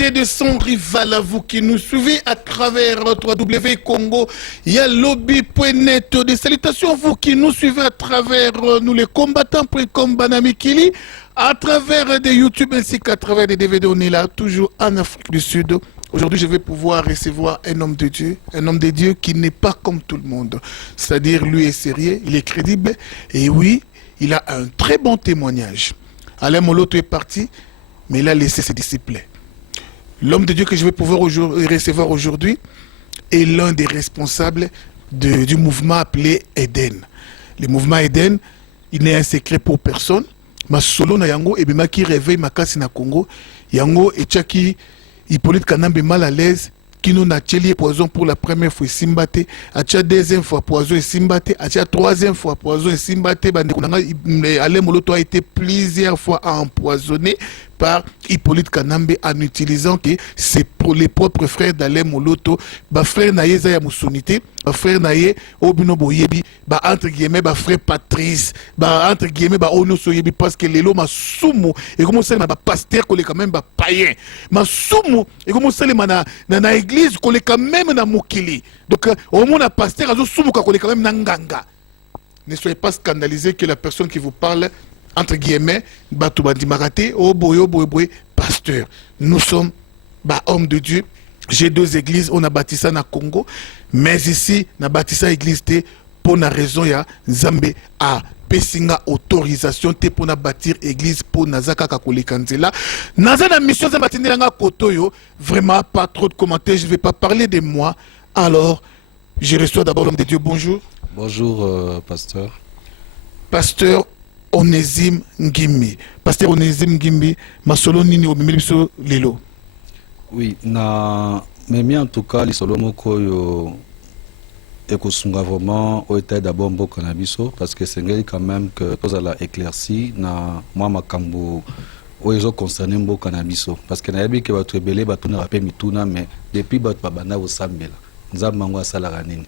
décédé de son rival, à vous qui nous suivez à travers 3W Congo, Yalobi.net. Des salutations à vous qui nous suivez à travers nous les combattants.com Banamikili, à travers des YouTube ainsi qu'à travers des DVD. On est là, toujours en Afrique du Sud. Aujourd'hui, je vais pouvoir recevoir un homme de Dieu qui n'est pas comme tout le monde. C'est-à-dire, lui est sérieux, il est crédible, et oui, il a un très bon témoignage. Alain Moloto est parti, mais il a laissé ses disciples. L'homme de Dieu que je vais pouvoir recevoir aujourd'hui est l'un des responsables du mouvement appelé Eden. Le mouvement Eden, il n'est un secret pour personne. Ma solo na yango et bima qui réveille ma casse na Congo. Yango et Tchaki Hippolyte Kanambe mal à l'aise. Qui nous a tchélié poison pour la première fois Simbate, a tcha deuxième fois poison et Simbate, a tcha troisième fois poison et Simbate. Alain Moloto a été plusieurs fois empoisonné par Hippolyte Kanambe en utilisant que c'est pour les propres frères d'Alain Moloto, ba frère naye Zaya Moussonité, ba frère naye Obino Boyebi, ba entre guillemets ba frère Patrice, ba entre guillemets ba Ono Soyebi parce que les lots ma soumu et comment ça ma pasteur qu'on est quand même ba païen, ma soumu et comment ça les mana na église qu'on est quand même na mokili. Donc au moins la pasteur azo soumu qu'on est quand même na nganga. Ne soyez pas scandalisés que la personne qui vous parle entre guillemets, Batouba Dimarate, oh boy, pasteur. Nous sommes hommes de Dieu. J'ai deux églises, on a bâti ça na Congo, mais ici, on a bâti ça église pour la raison, il y a Zambé à Pessinga autorisation pour bâtir église pour Nazaka Kakoli Kanzela. Nazana mission Zabatinanga Kotoyo, vraiment pas trop de commentaires, je ne vais pas parler de moi. Alors, je reçois d'abord l'homme de Dieu, bonjour. Bonjour, pasteur. Pasteur Onésime Ngimbi. Pasteur Onésime Ngimbi, masolo nini obimeliso lelo. Oui, na mais en tout cas les solo moko yo ekosunga vraiment au état d'abord mboka na biso parce que c'est quand même que posa la éclairci na moi makambo oyo concerné mboka na biso parce que na yebi ke batu ebele batu na rapé mituna mais depuis batu babanda osambela nzamba ngo asala kanini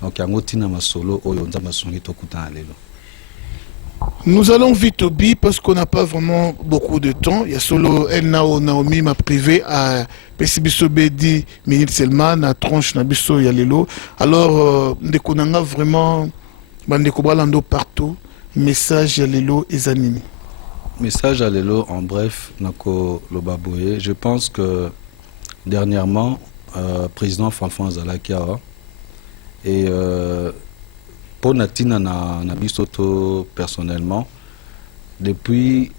donc yango tina masolo oyo nzamba sungi tokuta lelo. Nous allons vite au bi parce qu'on n'a pas vraiment beaucoup de temps. Il y a solo Elnao Naomi m'a privé à Pessibisobe 10 minutes seulement, na tronche na biso yalelo. Alors, ndekonanga vraiment, bandekobalando partout, message yalelo et zanini. Message yalelo en bref, nako lobaboye. Je pense que dernièrement, président Fanfan Zalakiawa et pour Natina na bisoto personnellement, depuis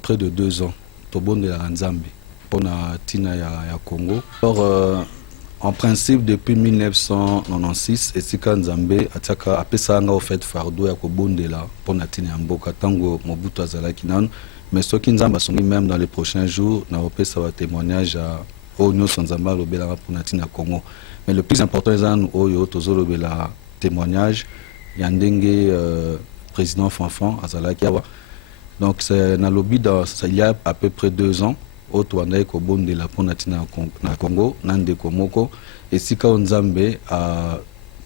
près de 2 ans, Tobon de la Nzambi, pour Natina ya Congo. Alors, en principe, depuis 1996, Esika Nzambe ataka apesanga au fait fardo ya kobondela pour Natina Mboka tango Mobutu azalaki nan, mais ce qui Nzamba sont même dans les prochains jours, na opesa wa témoignage à Onyo Sanzamba lobela pour Natina Congo. Mais le plus important est en Oyo tozo lobela témoignage. Yandenge président Fanfan Azalakiawa. Donc c'est dans lobby il y a à peu près 2 ans au Touanaï Kobon de la Ponatina na Congo, Nande Komoko, et Sika Nzambe à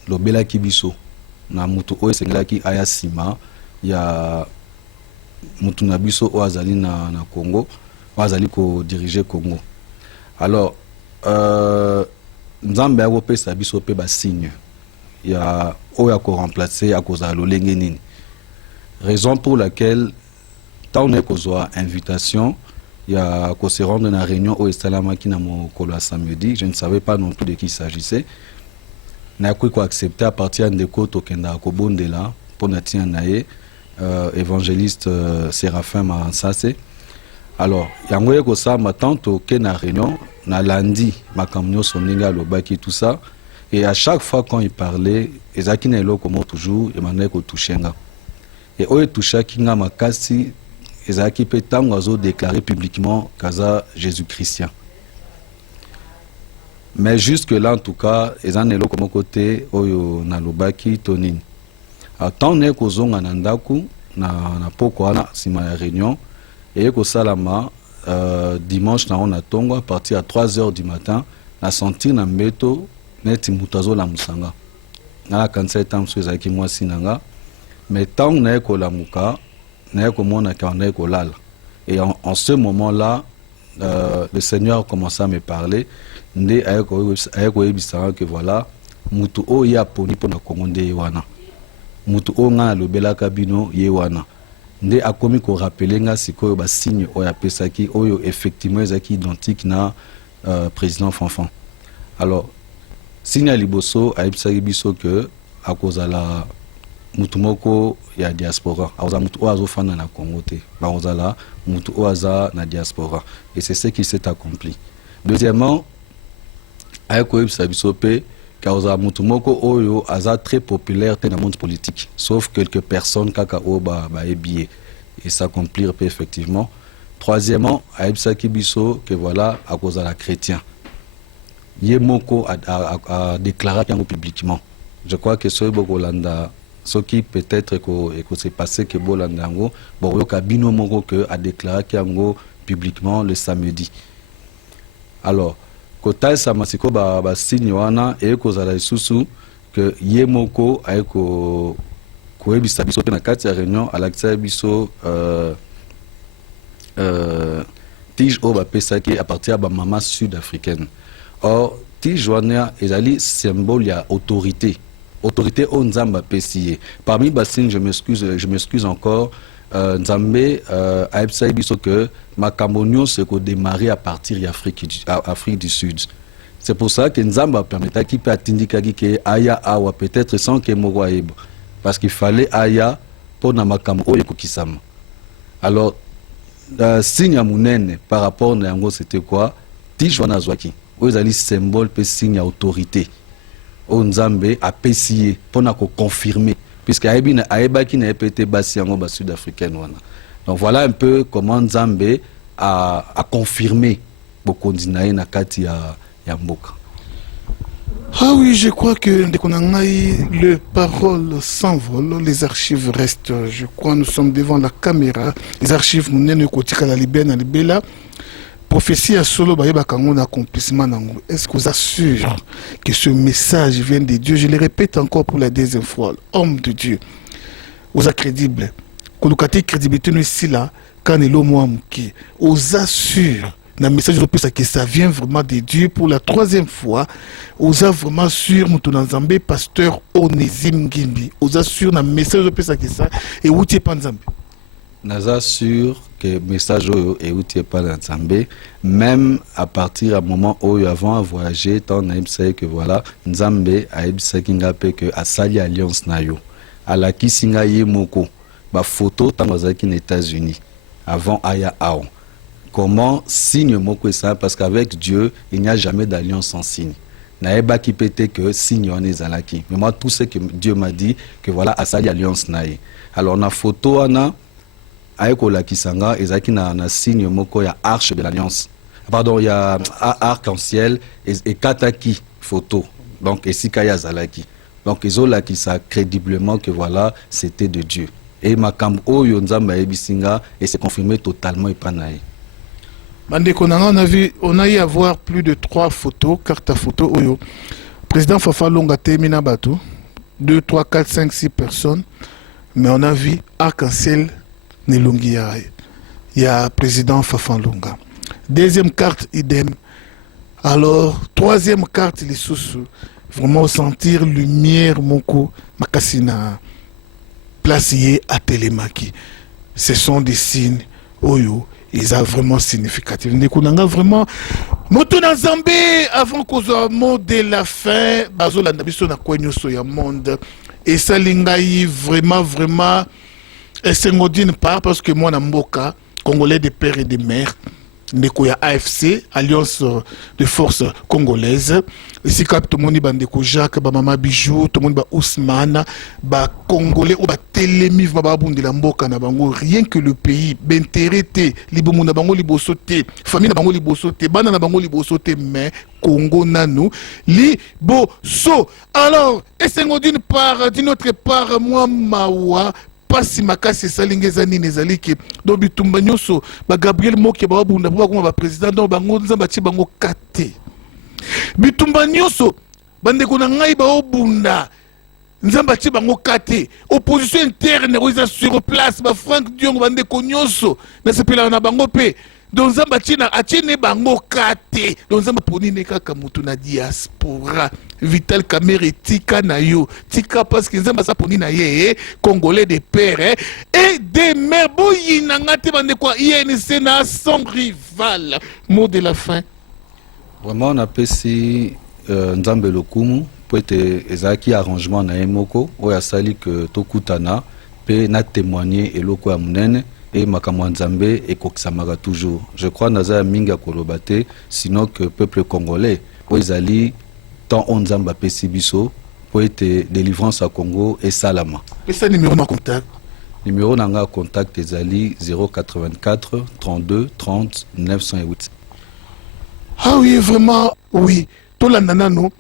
Lobela Kibiso. Na Mutu Oe Senglaki Ayasima, il y a Mutu Nabiso Oazali na Congo, Oazali ko diriger Congo. Alors, Nzambe a repé sa biso pe ba signe. Il y a oya ko remplacer à cause de l'olengeni. Raison pour laquelle tant on est kozwa invitation, il y a ko se rendre dans la réunion au Estalama qui na mon kolo samedi, je ne savais pas non plus de qui il s'agissait. Na ko accepter à partir de ko tokenda ko bondela pour natia nae évangéliste Séraphin Mansase. Alors, yangoye ko sa matante au na réunion na lundi makamnyo soninga lobaki tout ça. Et à chaque fois quand il parlait, Ezaki Nailo comme toujours, Emmanuel Kotouchenga. Et au toucha Kinga Makasi, Ezaki Petang a déclaré publiquement Kaza Jésus-Christien. Mais jusque-là, en tout cas, Ezanelo comme côté, Oyo Nalobaki Tonin. À tant n'est qu'au zon Anandaku, na Pokoana, si ma réunion, et qu'au Salama, dimanche, on a tongo, à partir à 3 h du matin, na senti na mbeto, neti mutazo la musanga na kansa tamso ezaki mwasi nanga mais tant na ko la muka na ko mona ka na ko lala et en ce moment là le Seigneur commençait à me parler, que voilà, mutu o ya poni pona kongonde yewana. Mutu o nga lobela kabino yewana. Nde akomi ko rappeler nga sikoyo ba signe o ya pesaki oyo effectivement ezaki identique na président Fanfan. Alors signe liboso a ebisaki biso que à cause de la mutu moko ya diaspora aza mutu o azofanda na Congo te ba ozala mutu o aza na diaspora et c'est ce qui s'est accompli. Deuxièmement ayeko ebisa biso pe causa mutu moko oyo aza très populaire dans le monde politique sauf quelques personnes kaka o ba ebié et s'accomplir pe effectivement. Troisièmement ayebisa biso que voilà à cause de la chrétien Yemoko a déclaré publiquement. Je crois que ce ce qui peut-être que s'est passé que Bolandango, Kabino Moko a déclaré publiquement le samedi. Alors, Kota Samasiko ba signe wana et que za lisusu que Yemoko a ko ebisa biso na kati ya réunion à l'accès biso tige o ba pesaki à partir de maman sud-africaine. Or, Tijuana est symbole de autorité. Autorité au Nzamba Pessier. Parmi les signes, je m'excuse encore. Nzambe a dit que Macamonio se démarré à partir de l'Afrique du Sud. C'est pour ça que Nzamba permettait qu'il peut atteindre que Aya Awa peut-être sans que Moro Aebo. Parce qu'il fallait Aya pour Namakamo Kisama. Alors, signe à Mounene par rapport à Nyango, c'était quoi? Tijuana Zwaki. Vous avez symbole pe signe autorité. O Nzambe a pessié pour confirmer puisque Aeba qui n'a pas été basé en sud-africaine. Donc voilà un peu comment Nzambe a confirmé beaucoup de na kati ya mboka. Ah oui, je crois que les paroles s'envolent, les archives restent. Je crois nous sommes devant la caméra. Les archives nous n'en kotika la libena libela. Prophétie à solo accomplissement. Est-ce que vous assure que ce message vient de Dieu? Je le répète encore pour la deuxième fois. Homme de Dieu, vous êtes crédible. Kolukati crédibilité nous ici là quand il est vous assure le message que ça vient vraiment de Dieu pour la troisième fois. Vous êtes vraiment sûr Moutounanzambe pasteur Onésime Gimbi. Vous assure le message que ça et où tu es pas Nzambe. Naza sûr que le message est outil par l'Nzambe, même à partir du moment où avant à voyager, tant on sait que voilà, Nzambe a dit que a sali alliance nayo, à la kisinga yemoko, ba photo tant aux États-Unis, avant aya ao. Comment signe moko ça? Parce qu'avec Dieu, il n'y a jamais d'alliance sans signe. Naeba qui pète que signe on est alaki. Mais moi tout ce que Dieu m'a dit que voilà a sali alliance naye. Alors on a photo ana Aeko la Kisanga, ezaki na signe moko ya arche de l'alliance. Pardon, il y a arc-en-ciel et kataki photo. Donc esikaya zalaki. Donc ezola qui ça crédiblement que voilà, c'était de Dieu. Et makam oyo nzamba ebisinga et c'est confirmé totalement epanaye. Bandeko nanga on a eu à voir plus de 3 photos, cartes à photo oyo. Président Fafa Longa Temina Batou, 2, 3, 4, 5, 6 personnes. Mais on a vu arc-en-ciel Nelongi il y a président Fafan Longa. Deuxième carte, idem. Alors, troisième carte, les sous vraiment sentir lumière, moko, makasina, placé à Télémaki. Ce sont des signes, oyo, ils sont vraiment significatifs. Nekunanga vraiment, Motuna Zambé, avant qu'on soit mot de la fin, Bazola Nabiso na kwenyo soya monde, et ça lingaï vraiment, et c'est d'une part parce que moi, Namboka, Congolais de père et de mère, Nekoya AFC, Alliance de forces congolaises, ici, tout le monde est Jacques, Mama Bijou, tout le monde est Ousmane, Congolais, ou Télémi, rien que le pays, Benterete, Liboumuna Bango Libosote, famille Bango Libosote, Banana Bango Libosote, mais Congo Nano, Liboso. Alors, et c'est d'une autre part, moi, Mawa, pasi makasi salingeza nini ezaliki do bitumba nyoso ba Gabriel Moke ba bunda ba président do bango nzamba ti bango kate bitumba nyoso bande ko na ngai ba obunda nzamba ti bango kate opposition interne oza sur place ba Frank Diongo bande ko nyoso na sepela na bango pe donc nzambe atiene bango kate donc nzambe ponine kaka mutu na diaspora Vital Kamerhe tika na yo tika parce que nzambe asa poni na ye congolais de père et des mères boyina ngate bande kwa INC na son rival. Mot de la fin. Vraiment on appelle si nzambe lokumu po ete ezalaki arrangement na ye moko oyo asali ke tokutana pe na témoigner eloko ya munene et makambo nzambe ekokisamaka toujours. Je crois naza ya mingi ya koloba te sinon que peuple congolais po ezali tant on nzambe apesi biso po ete délivrance à Congo esalama. Pesa numéro na contact. Numéro nanga contact ezali 084 32 30 908. Ah oui, vraiment, oui. Tolanda nano,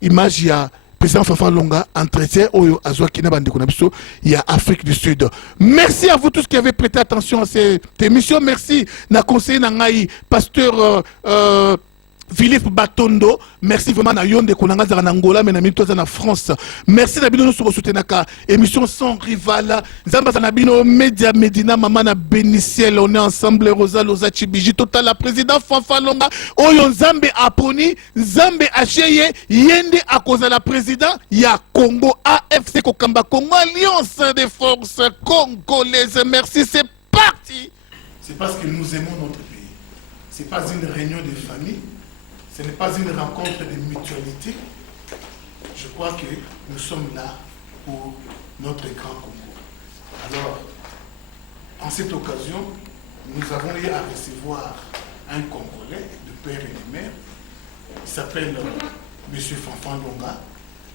image ya président Fafa Longa, entretien Oyo Azwaki na bande konabiso, il y a Afrique du Sud. Merci à vous tous qui avez prêté attention à cette émission. Merci na conseiller Nangaï, pasteur Philippe Batondo. Merci vraiment na Yonde Konanga za Angola, mais na mitoza na France. Merci na bino sur soutenaka émission sans rival. Zamba za bino Média Medina Mama na Beniciel, on est ensemble Rosa Loza Chibiji total la président Fafa Longa. Oyo Nzambe aponi, Nzambe acheye yende à cause de la président ya Congo AFC Kokamba Congo Alliance des forces congolaises. Merci, c'est parti. C'est parce que nous aimons notre pays. C'est pas une réunion de famille. Ce n'est pas une rencontre de mutualité. Je crois que nous sommes là pour notre grand Congo. Alors, en cette occasion, nous avons eu à recevoir un Congolais de père et de mère. Il s'appelle M. Fanfan Longa.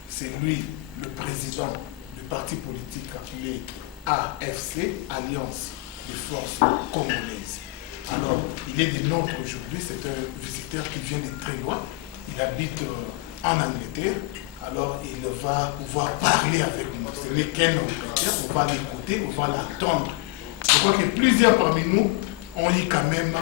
C'est lui le président du parti politique appelé AFC, Alliance des forces congolaises. Alors, il est des nôtres aujourd'hui, c'est un visiteur qui vient de très loin. Il habite en Angleterre, alors il va pouvoir parler avec nous. Ce n'est qu'un Angleterre, on va l'écouter, on va l'attendre. Je crois que plusieurs parmi nous ont eu quand même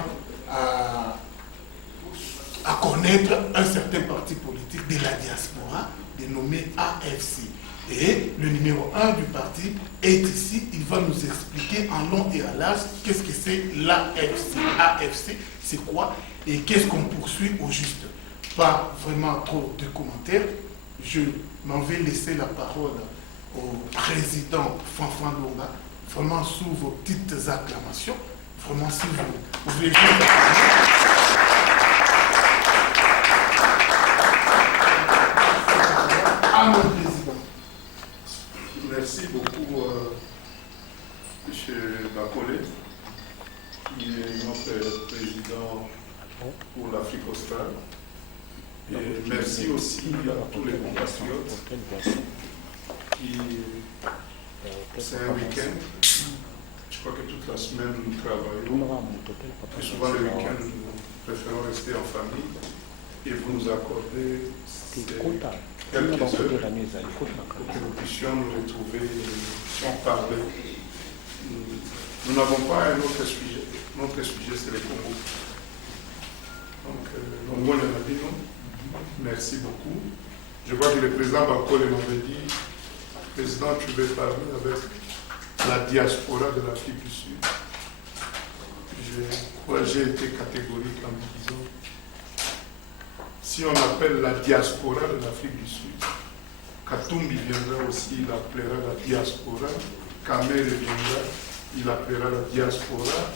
à connaître un certain parti politique de la diaspora, dénommé AFC. Et le numéro 1 du parti est ici. Il va nous expliquer en long et à large qu'est-ce que c'est l'AFC. AFC, c'est quoi et qu'est-ce qu'on poursuit au juste. Pas vraiment trop de commentaires. Je m'en vais laisser la parole au président Fanfan Longa. Vraiment sous vos petites acclamations. Vraiment si vous voulez jouer la parole. À mon président. Merci beaucoup, M. Bakole, qui est notre président pour l'Afrique australe. Et merci aussi à tous les compatriotes qui, c'est un week-end. Je crois que toute la semaine nous travaillons. Et souvent le week-end, nous préférons rester en famille. Et vous nous accordez quelques heures pour que nous puissions nous retrouver, puissions parler. Nous n'avons pas un autre sujet. Notre sujet, c'est le Congo. Donc, Congo, merci beaucoup. Je vois que le président Bakole m'avait dit, président, tu veux parler avec la diaspora de l'Afrique du Sud. J'ai été catégorique en me disant, si on appelle la diaspora de l'Afrique du Sud, Katumbi viendra aussi, il appellera la diaspora, Kamerhe viendra, il appellera la diaspora,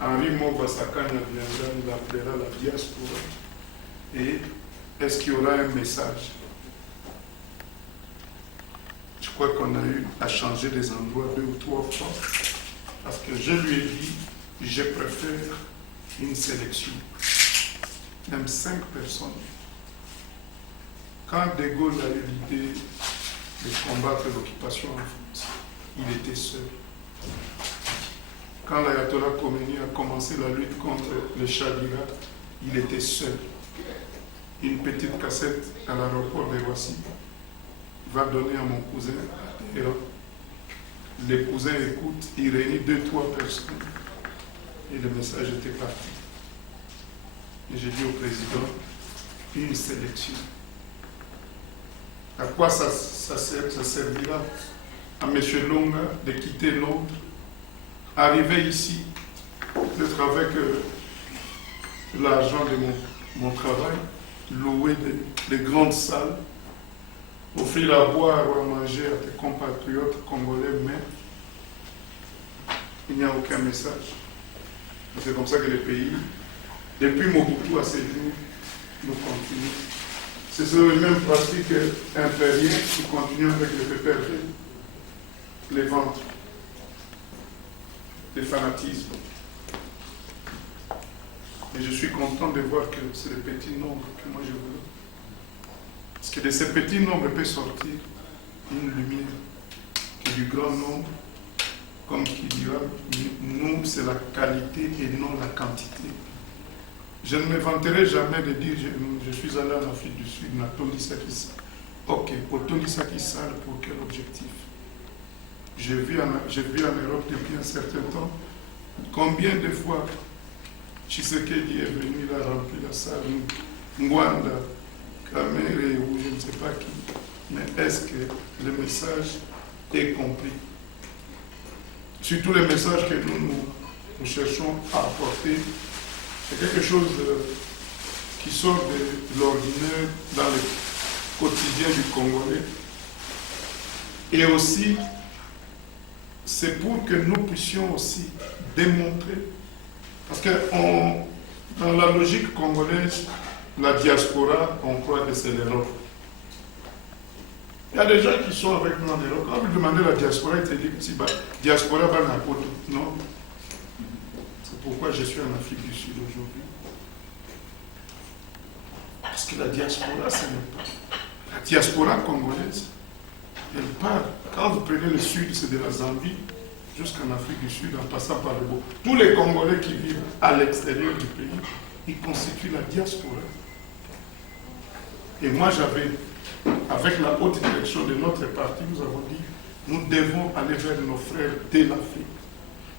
Henri Mobasakanya viendra, il appellera la diaspora. Et est-ce qu'il y aura un message? Je crois qu'on a eu à changer des endroits 2 ou 3 fois, parce que je lui ai dit, je préfère une sélection. Même 5 personnes. Quand De Gaulle a eu l'idée de combattre l'occupation en France, il était seul. Quand l'ayatollah Khomeini a commencé la lutte contre le Shah d'Irak, il était seul. Une petite cassette à l'aéroport de Roissy va donner à mon cousin à Téhéran. Les cousins écoutent, il réunit 2-3 personnes et le message était parti. Et j'ai dit au président, une sélection. À quoi ça servira à M. Longa de quitter Londres, arriver ici, d'être avec l'argent de mon travail, louer des grandes salles, offrir à boire ou à manger à tes compatriotes congolais, mais il n'y a aucun message. C'est comme ça que les pays, depuis Mobutu à ces jours, nous continuons. Ce sont les mêmes pratiques impériales qui continuent avec les PPRD, les ventes, les fanatismes. Et je suis content de voir que c'est le petit nombre que moi je veux. Parce que de ces petits nombres peut sortir une lumière qui est du grand nombre, comme qui dira, nous c'est la qualité et non la quantité. Je ne me vanterai jamais de dire je suis allé en Afrique du Sud, na Tony Sakisa. Ok, pour Tony Sakisa, pour quel objectif? J'ai vu en Europe depuis un certain temps combien de fois Tshisekedi est venu, il a rempli la salle, Ngwanda, Kamere ou je ne sais pas qui. Mais est-ce que le message est compris? Surtout les messages que nous cherchons à apporter, c'est quelque chose qui sort de l'ordinaire dans le quotidien du Congolais. Et aussi, c'est pour que nous puissions aussi démontrer, parce que dans la logique congolaise, la diaspora, on croit que c'est l'Europe. Il y a des gens qui sont avec nous en Europe. Quand vous demandez la diaspora, ils te disent que si la diaspora va dans la côte. Non. C'est pourquoi je suis en Afrique du Sud aujourd'hui. Parce que la diaspora, ce n'est pas. La diaspora congolaise, elle part. Quand vous prenez le Sud, c'est de la Zambie jusqu'en Afrique du Sud, en passant par le Beau. Tous les Congolais qui vivent à l'extérieur du pays, ils constituent la diaspora. Et moi, avec la haute direction de notre parti, nous avons dit, nous devons aller vers nos frères de l'Afrique.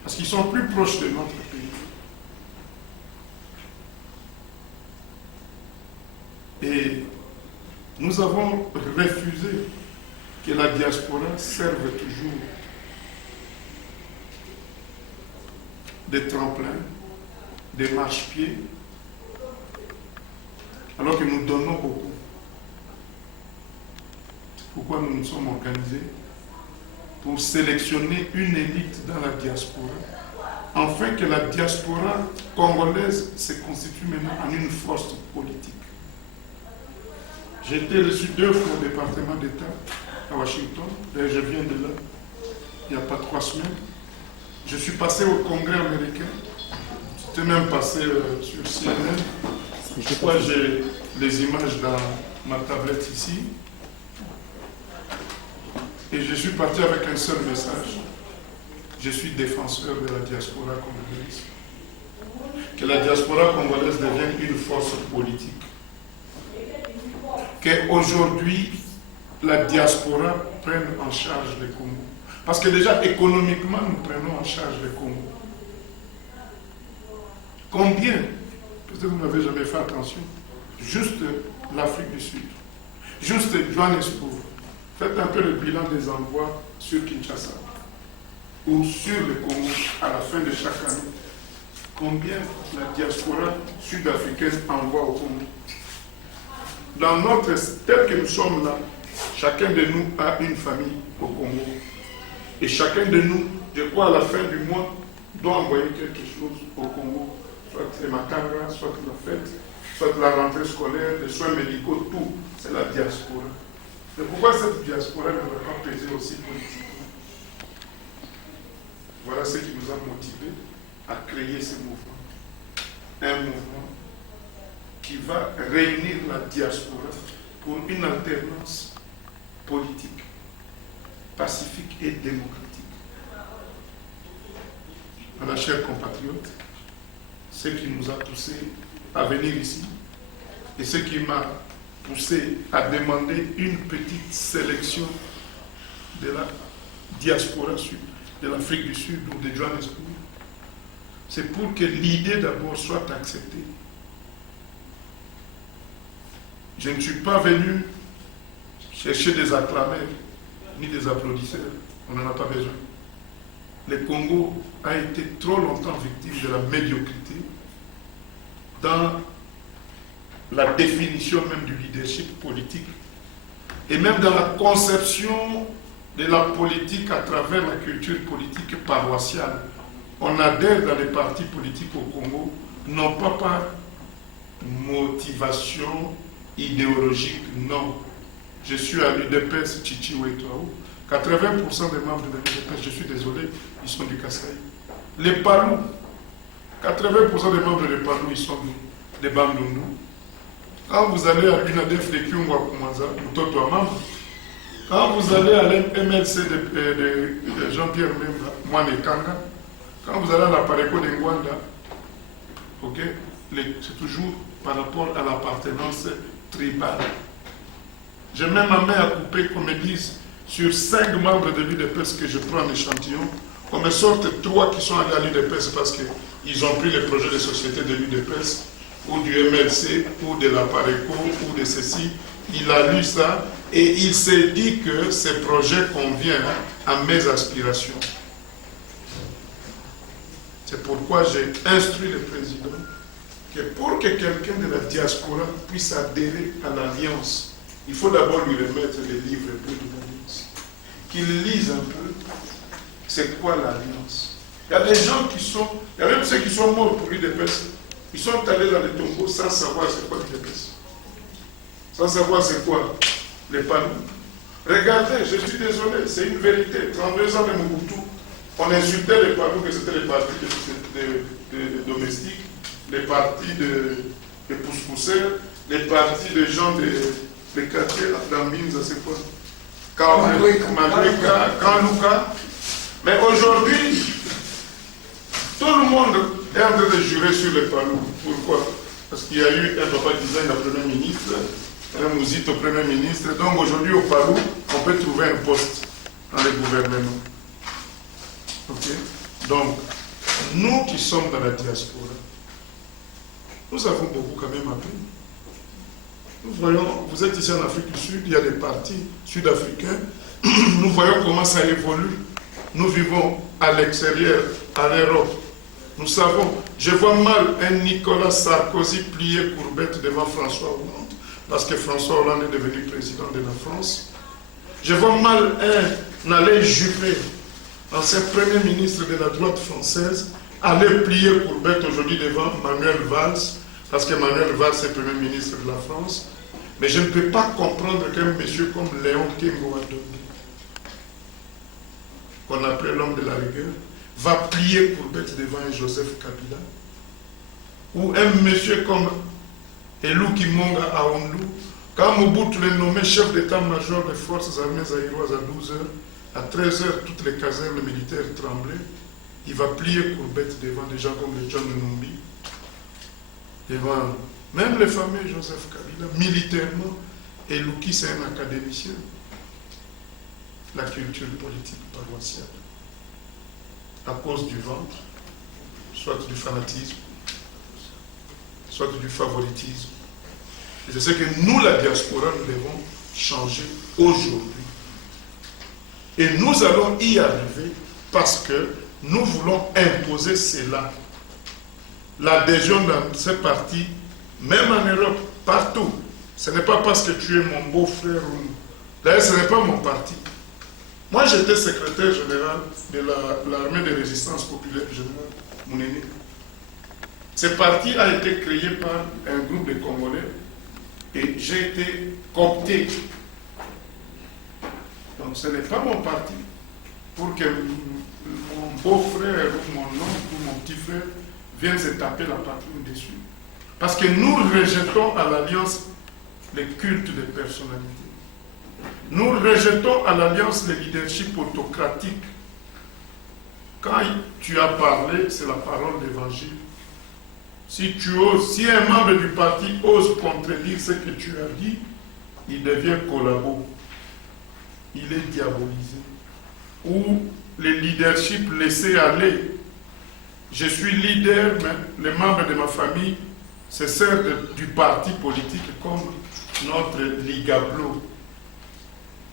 Parce qu'ils sont plus proches de notre pays. Et nous avons refusé que la diaspora serve toujours de tremplin, de marche-pied, alors que nous donnons beaucoup. Pourquoi nous nous sommes organisés? Pour sélectionner une élite dans la diaspora, afin que la diaspora congolaise se constitue maintenant en une force politique. J'ai été reçu 2 fois au département d'État à Washington, et je viens de là, il n'y a pas 3 semaines. Je suis passé au Congrès américain, j'étais même passé sur CNN. Je crois que j'ai les images dans ma tablette ici. Et je suis parti avec un seul message. Je suis défenseur de la diaspora congolaise. Que la diaspora congolaise devienne une force politique. Qu'aujourd'hui, la diaspora prenne en charge le Congo. Parce que déjà, économiquement, nous prenons en charge le Congo. Combien? Peut-être que vous n'avez jamais fait attention. Juste l'Afrique du Sud. Juste Johannesburg. Faites un peu le bilan des envois sur Kinshasa ou sur le Congo à la fin de chaque année. Combien la diaspora sud-africaine envoie au Congo? Dans notre, tel que nous sommes là, chacun de nous a une famille au Congo. Et chacun de nous, je crois, à la fin du mois, doit envoyer quelque chose au Congo. Soit c'est Makanga, soit la fête, soit la rentrée scolaire, les soins médicaux, tout. C'est la diaspora. Mais pourquoi cette diaspora ne va pas peser aussi politiquement? Voilà ce qui nous a motivés à créer ce mouvement. Un mouvement qui va réunir la diaspora pour une alternance politique, pacifique et démocratique. Voilà, chers compatriotes, ce qui nous a poussés à venir ici et ce qui m'a poussé à demander une petite sélection de la diaspora sud, de l'Afrique du Sud ou de Johannesburg, c'est pour que l'idée d'abord soit acceptée. Je ne suis pas venu chercher des acclameurs ni des applaudisseurs, on n'en a pas besoin. le Congo a été trop longtemps victime de la médiocrité dans la définition même du leadership politique et même dans la conception de la politique à travers la culture politique paroissiale. On adhère dans les partis politiques au Congo, non pas par motivation idéologique, non. Je suis à l'UDPS Chichiwetao. 80% des membres de l'UDPS, je suis désolé, ils sont du Kasaï. Les Palous, 80% des membres des Palous, ils sont des Bandundu. Quand vous allez à l'UNADEF de Kyungwa Kumaza, Mtoto Amam, quand vous allez à l'MLC de Jean-Pierre Memba, Mwane Kanga, quand vous allez à la Pareko de Ngwanda, okay, c'est toujours par rapport à l'appartenance tribale. J'ai même ma main à couper qu'on me dise sur 5 membres de l'UDPS que je prends en échantillon, qu'on me sorte 3 qui sont allés à l'UDPS parce qu'ils ont pris les projets de société de l'UDPS ou du MLC ou de la Pareco ou de ceci. Il a lu ça et il s'est dit que ces projets conviennent à mes aspirations. C'est pourquoi j'ai instruit le président que pour que quelqu'un de la diaspora puisse adhérer à l'Alliance, il faut d'abord lui remettre les livres de l'Alliance. Qu'il lise un peu c'est quoi l'Alliance. Il y a des gens qui sont, il y a même ceux qui sont morts pour l'UDPS, ils sont allés dans les tombeaux sans savoir c'est quoi l'UDPS. Sans savoir c'est quoi les Palous. Regardez, je suis désolé, c'est une vérité. 32 ans de Mobutu, on insultait les Palous que c'était les partis de domestiques, les partis de pousse-pousseurs, les partis de gens de quartiers, d'Ambinza, c'est quoi Kanlouka. Mais aujourd'hui, tout le monde est en train de jurer sur les Palous. Pourquoi? Parce qu'il y a eu un papa design au Premier ministre, un Mouzit au Premier ministre. Donc aujourd'hui, au Palou, on peut trouver un poste dans les gouvernements. Ok? Donc, nous qui sommes dans la diaspora, nous avons beaucoup quand même appris. Nous voyons, vous êtes ici en Afrique du Sud, il y a des partis sud-africains. Nous voyons comment ça évolue. Nous vivons à l'extérieur, à l'Europe. Nous savons, je vois mal un Nicolas Sarkozy plier courbette devant François Hollande, parce que François Hollande est devenu président de la France. Je vois mal un Alain Juppé, ancien premier ministre de la droite française, aller plier courbette aujourd'hui devant Manuel Valls, parce que Manuel Valls est premier ministre de la France. Mais je ne peux pas comprendre qu'un monsieur comme Léon Kengo Adonde, qu'on appelle l'homme de la rigueur, va plier courbette devant un Joseph Kabila, ou un monsieur comme Elou Kimonga Aoundou, quand Mobutu le nommé chef d'état-major des forces armées zaïroises à 12h, à 13h, toutes les casernes militaires tremblaient, il va plier courbette devant des gens comme le John Numbi, devant même le fameux Joseph Kabila, militairement, Elou qui c'est un académicien, la culture politique paroissiale, à cause du ventre, soit du fanatisme, soit du favoritisme. Et c'est ce que nous, la diaspora, nous devons changer aujourd'hui. Et nous allons y arriver parce que nous voulons imposer cela. L'adhésion dans ces partis, même en Europe, partout. Ce n'est pas parce que tu es mon beau-frère ou... D'ailleurs, ce n'est pas mon parti. Moi, j'étais secrétaire général de l'armée de résistance populaire générale, mon aîné. Ce parti a été créé par un groupe de Congolais et j'ai été coopté. Donc, ce n'est pas mon parti pour que mon beau-frère ou mon oncle ou mon petit frère viennent se taper la patrouille dessus. Parce que nous rejetons à l'Alliance les cultes de personnalité. Nous rejetons à l'Alliance le leadership autocratique. Quand tu as parlé, c'est la parole d'évangile. Si tu oses, si un membre du parti ose contredire ce que tu as dit, il devient collabo. Il est diabolisé. Ou le leadership laissé aller. Je suis leader, mais les membres de ma famille se servent du parti politique comme notre ligablo.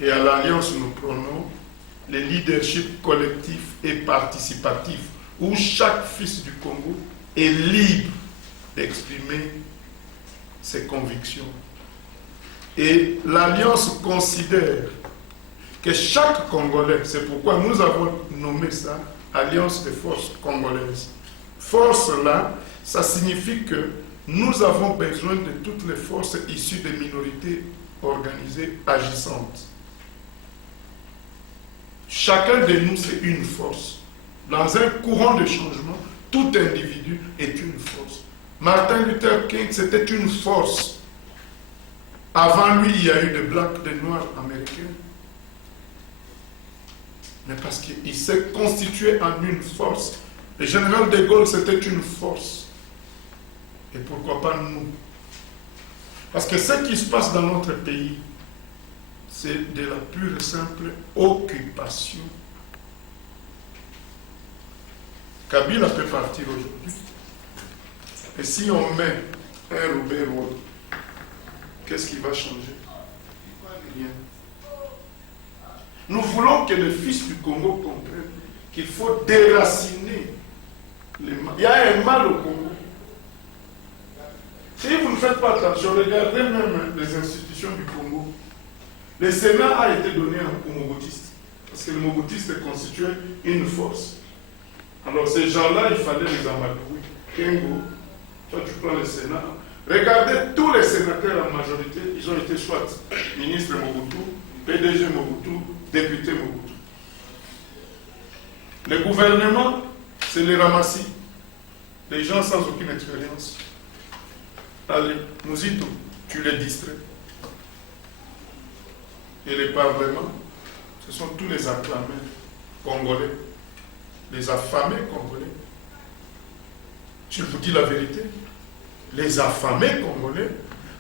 Et à l'Alliance, nous prenons le leadership collectif et participatif, où chaque fils du Congo est libre d'exprimer ses convictions. Et l'Alliance considère que chaque Congolais, c'est pourquoi nous avons nommé ça Alliance des forces congolaises. Force là, ça signifie que nous avons besoin de toutes les forces issues des minorités organisées agissantes. Chacun de nous, c'est une force. Dans un courant de changement, tout individu est une force. Martin Luther King, c'était une force. Avant lui, il y a eu des blacks, des noirs américains. Mais parce qu'il s'est constitué en une force. Le général de Gaulle, c'était une force. Et pourquoi pas nous? Parce que ce qui se passe dans notre pays, c'est de la pure et simple occupation. Kabila peut partir aujourd'hui. Et si on met un Robert Wall, qu'est-ce qui va changer? Rien. Nous voulons que les fils du Congo comprennent qu'il faut déraciner les mal. Il y a un mal au Congo. Si vous ne faites pas attention, regardez même les institutions du Congo. Le Sénat a été donné aux Mobutistes, parce que les Mobutistes constituaient une force. Alors ces gens-là, il fallait les amadouer. Kengo, toi tu prends le Sénat. Regardez tous les sénateurs en majorité, ils ont été soit ministre Mobutu, PDG Mobutu, député Mobutu. Le gouvernement, c'est les ramassis, les gens sans aucune expérience. Allez, Mouzito, tu les distrais. Et les parlements, ce sont tous les acclamés congolais, les affamés congolais. Je vous dis la vérité, les affamés congolais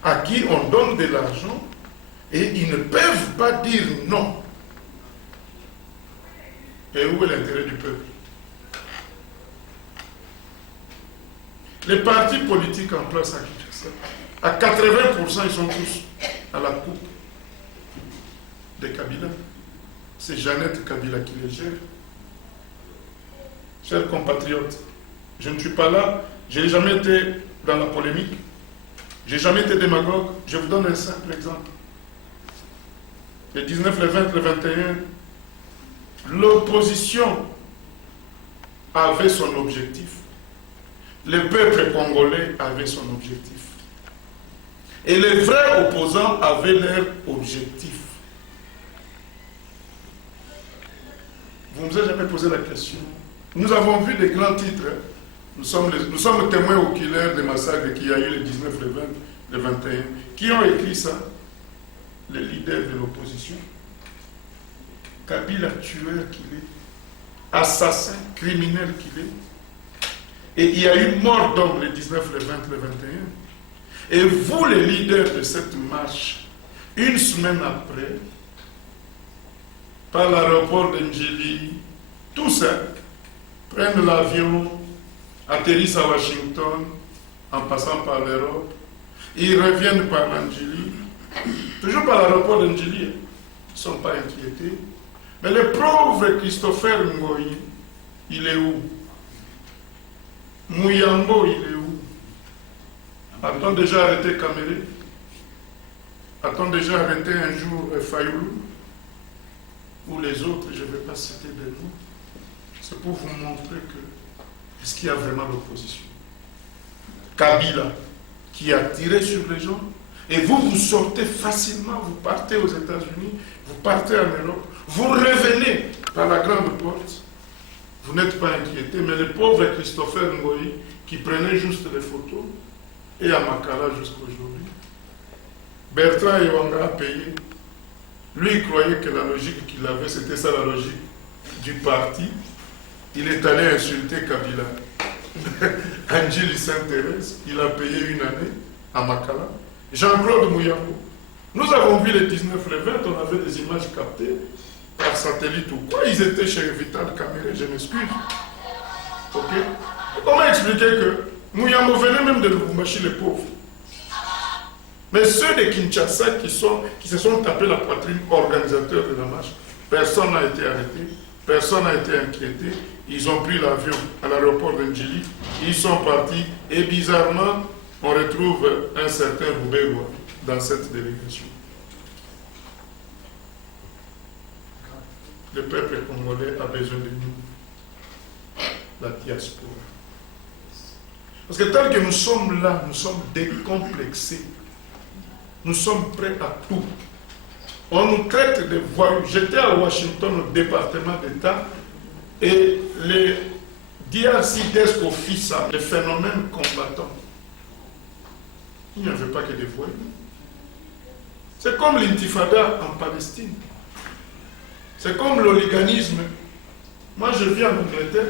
à qui on donne de l'argent et ils ne peuvent pas dire non. Et où est l'intérêt du peuple? Les partis politiques en place à Kinshasa, à 80%, ils sont tous à la coupe de Kabila. C'est Jeannette Kabila qui les gère. Chers compatriotes, je ne suis pas là, je n'ai jamais été dans la polémique, je n'ai jamais été démagogue. Je vous donne un simple exemple. Le 19, le 20, le 21, l'opposition avait son objectif. Le peuple congolais avait son objectif. Et les vrais opposants avaient leur objectif. Vous ne vous avez jamais posé la question. Nous avons vu des grands titres. Nous sommes témoins oculaires des massacres qu'il y a eu le 19, le 20, le 21. Qui ont écrit ça? Les leaders de l'opposition. Kabila, tueur qu'il est, assassin, criminel qu'il est. Et il y a eu mort d'homme le 19, le 20, le 21. Et vous, les leaders de cette marche, une semaine après, par l'aéroport d'Ndjili, tout ça, prennent l'avion, atterrissent à Washington, en passant par l'Europe, ils reviennent par Ndjili, toujours par l'aéroport d'Ndjili, ils ne sont pas inquiétés. Mais le pauvre Christopher Ngoyi, il est où? Mouyambo, il est où? A-t-on déjà arrêté Kamere? A-t-on déjà arrêté un jour Fayoulou? Ou les autres, je ne vais pas citer des noms. C'est pour vous montrer que est-ce qu'il y a vraiment l'opposition? Kabila, qui a tiré sur les gens, et vous sortez facilement, vous partez aux États-Unis, vous partez en Europe, vous revenez par la grande porte. Vous n'êtes pas inquiété, mais le pauvre Christopher Ngoyi, qui prenait juste les photos, et à Makala jusqu'aujourd'hui, Bertrand Yewanga a payé. Lui, il croyait que la logique qu'il avait, c'était ça la logique du parti. Il est allé insulter Kabila. Angéli Sainte-Thérèse, il a payé une année à Makala. Jean-Claude Mouyambo. Nous avons vu les 19, les 20, on avait des images captées par satellite ou quoi. Ils étaient chez Vital Kamere, je m'excuse. Ok? Comment expliquer que Mouyambo venait même de Lubumbashi, les pauvres? Mais ceux de Kinshasa qui se sont tapés la poitrine, organisateurs de la marche, Personne n'a été arrêté, personne n'a été inquiété. Ils ont pris l'avion à l'aéroport d'Ndjili, ils sont partis et bizarrement, on retrouve un certain Roubaix dans cette délégation. Le peuple congolais a besoin de nous, la diaspora. Parce que tel que nous sommes là, nous sommes décomplexés. Nous sommes prêts à tout. On nous traite de voyous. J'étais à Washington, au département d'État, et les DRC Desk Office, les phénomènes combattants, il n'y avait pas que des voyous. C'est comme l'intifada en Palestine. C'est comme l'oliganisme. Moi, je viens en Angleterre.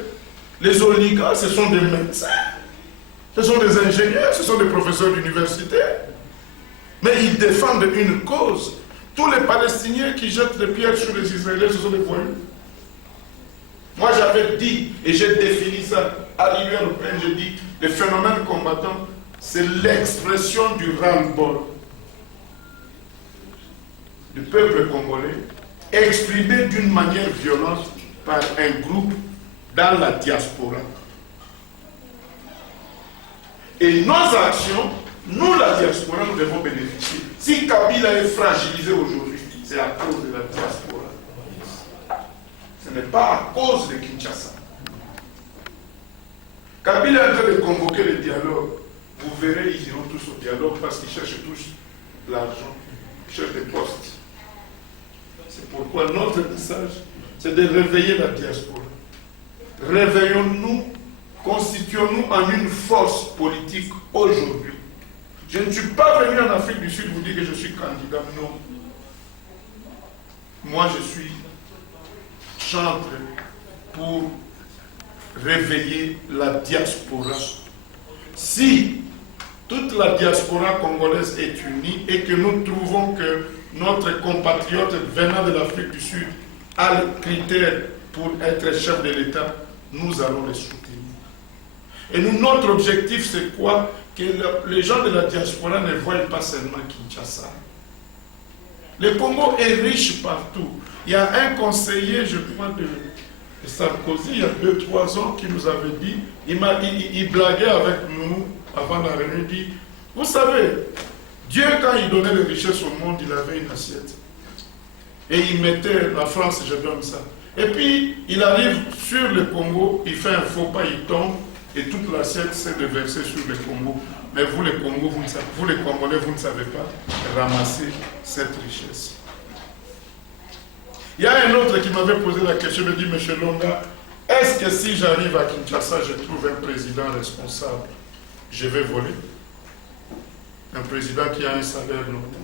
Les oligarques, ce sont des médecins, ce sont des ingénieurs, ce sont des professeurs d'université. Mais ils défendent une cause. Tous les Palestiniens qui jettent des pierres sur les Israéliens, ce sont des voyous. Moi, j'avais dit, et j'ai défini ça à l'Union européenne, j'ai dit, les phénomènes combattants, c'est l'expression du ras-le-bol du peuple congolais, exprimé d'une manière violente par un groupe dans la diaspora. Et nos actions, nous, la diaspora, nous devons bénéficier. Si Kabila est fragilisé aujourd'hui, c'est à cause de la diaspora. Ce n'est pas à cause de Kinshasa. Kabila est en train de convoquer le dialogue. Vous verrez, ils iront tous au dialogue parce qu'ils cherchent tous l'argent, ils cherchent des postes. C'est pourquoi notre message, c'est de réveiller la diaspora. Réveillons-nous, constituons-nous en une force politique aujourd'hui. Je ne suis pas venu en Afrique du Sud vous dire que je suis candidat, non. Moi, je suis chantre pour réveiller la diaspora. Si toute la diaspora congolaise est unie et que nous trouvons que notre compatriote venant de l'Afrique du Sud a le critère pour être chef de l'État, nous allons les soutenir. Et nous, notre objectif, c'est quoi? Que les gens de la diaspora ne voient pas seulement Kinshasa. Le Congo est riche partout. Il y a un conseiller, je crois, de Sarkozy, il y a 2-3 ans, qui nous avait dit, il blaguait avec nous avant la réunion, il dit, vous savez, Dieu, quand il donnait les richesses au monde, il avait une assiette. Et il mettait la France, je donne ça. Et puis, il arrive sur le Congo, il fait un faux pas, il tombe, et toute l'assiette s'est déversée sur le Congo. Mais vous, les Congolais, vous ne savez pas ramasser cette richesse. Il y a un autre qui m'avait posé la question, il me dit, M. Longa, est-ce que si j'arrive à Kinshasa, je trouve un président responsable, je vais voler? Un président qui a un salaire normal,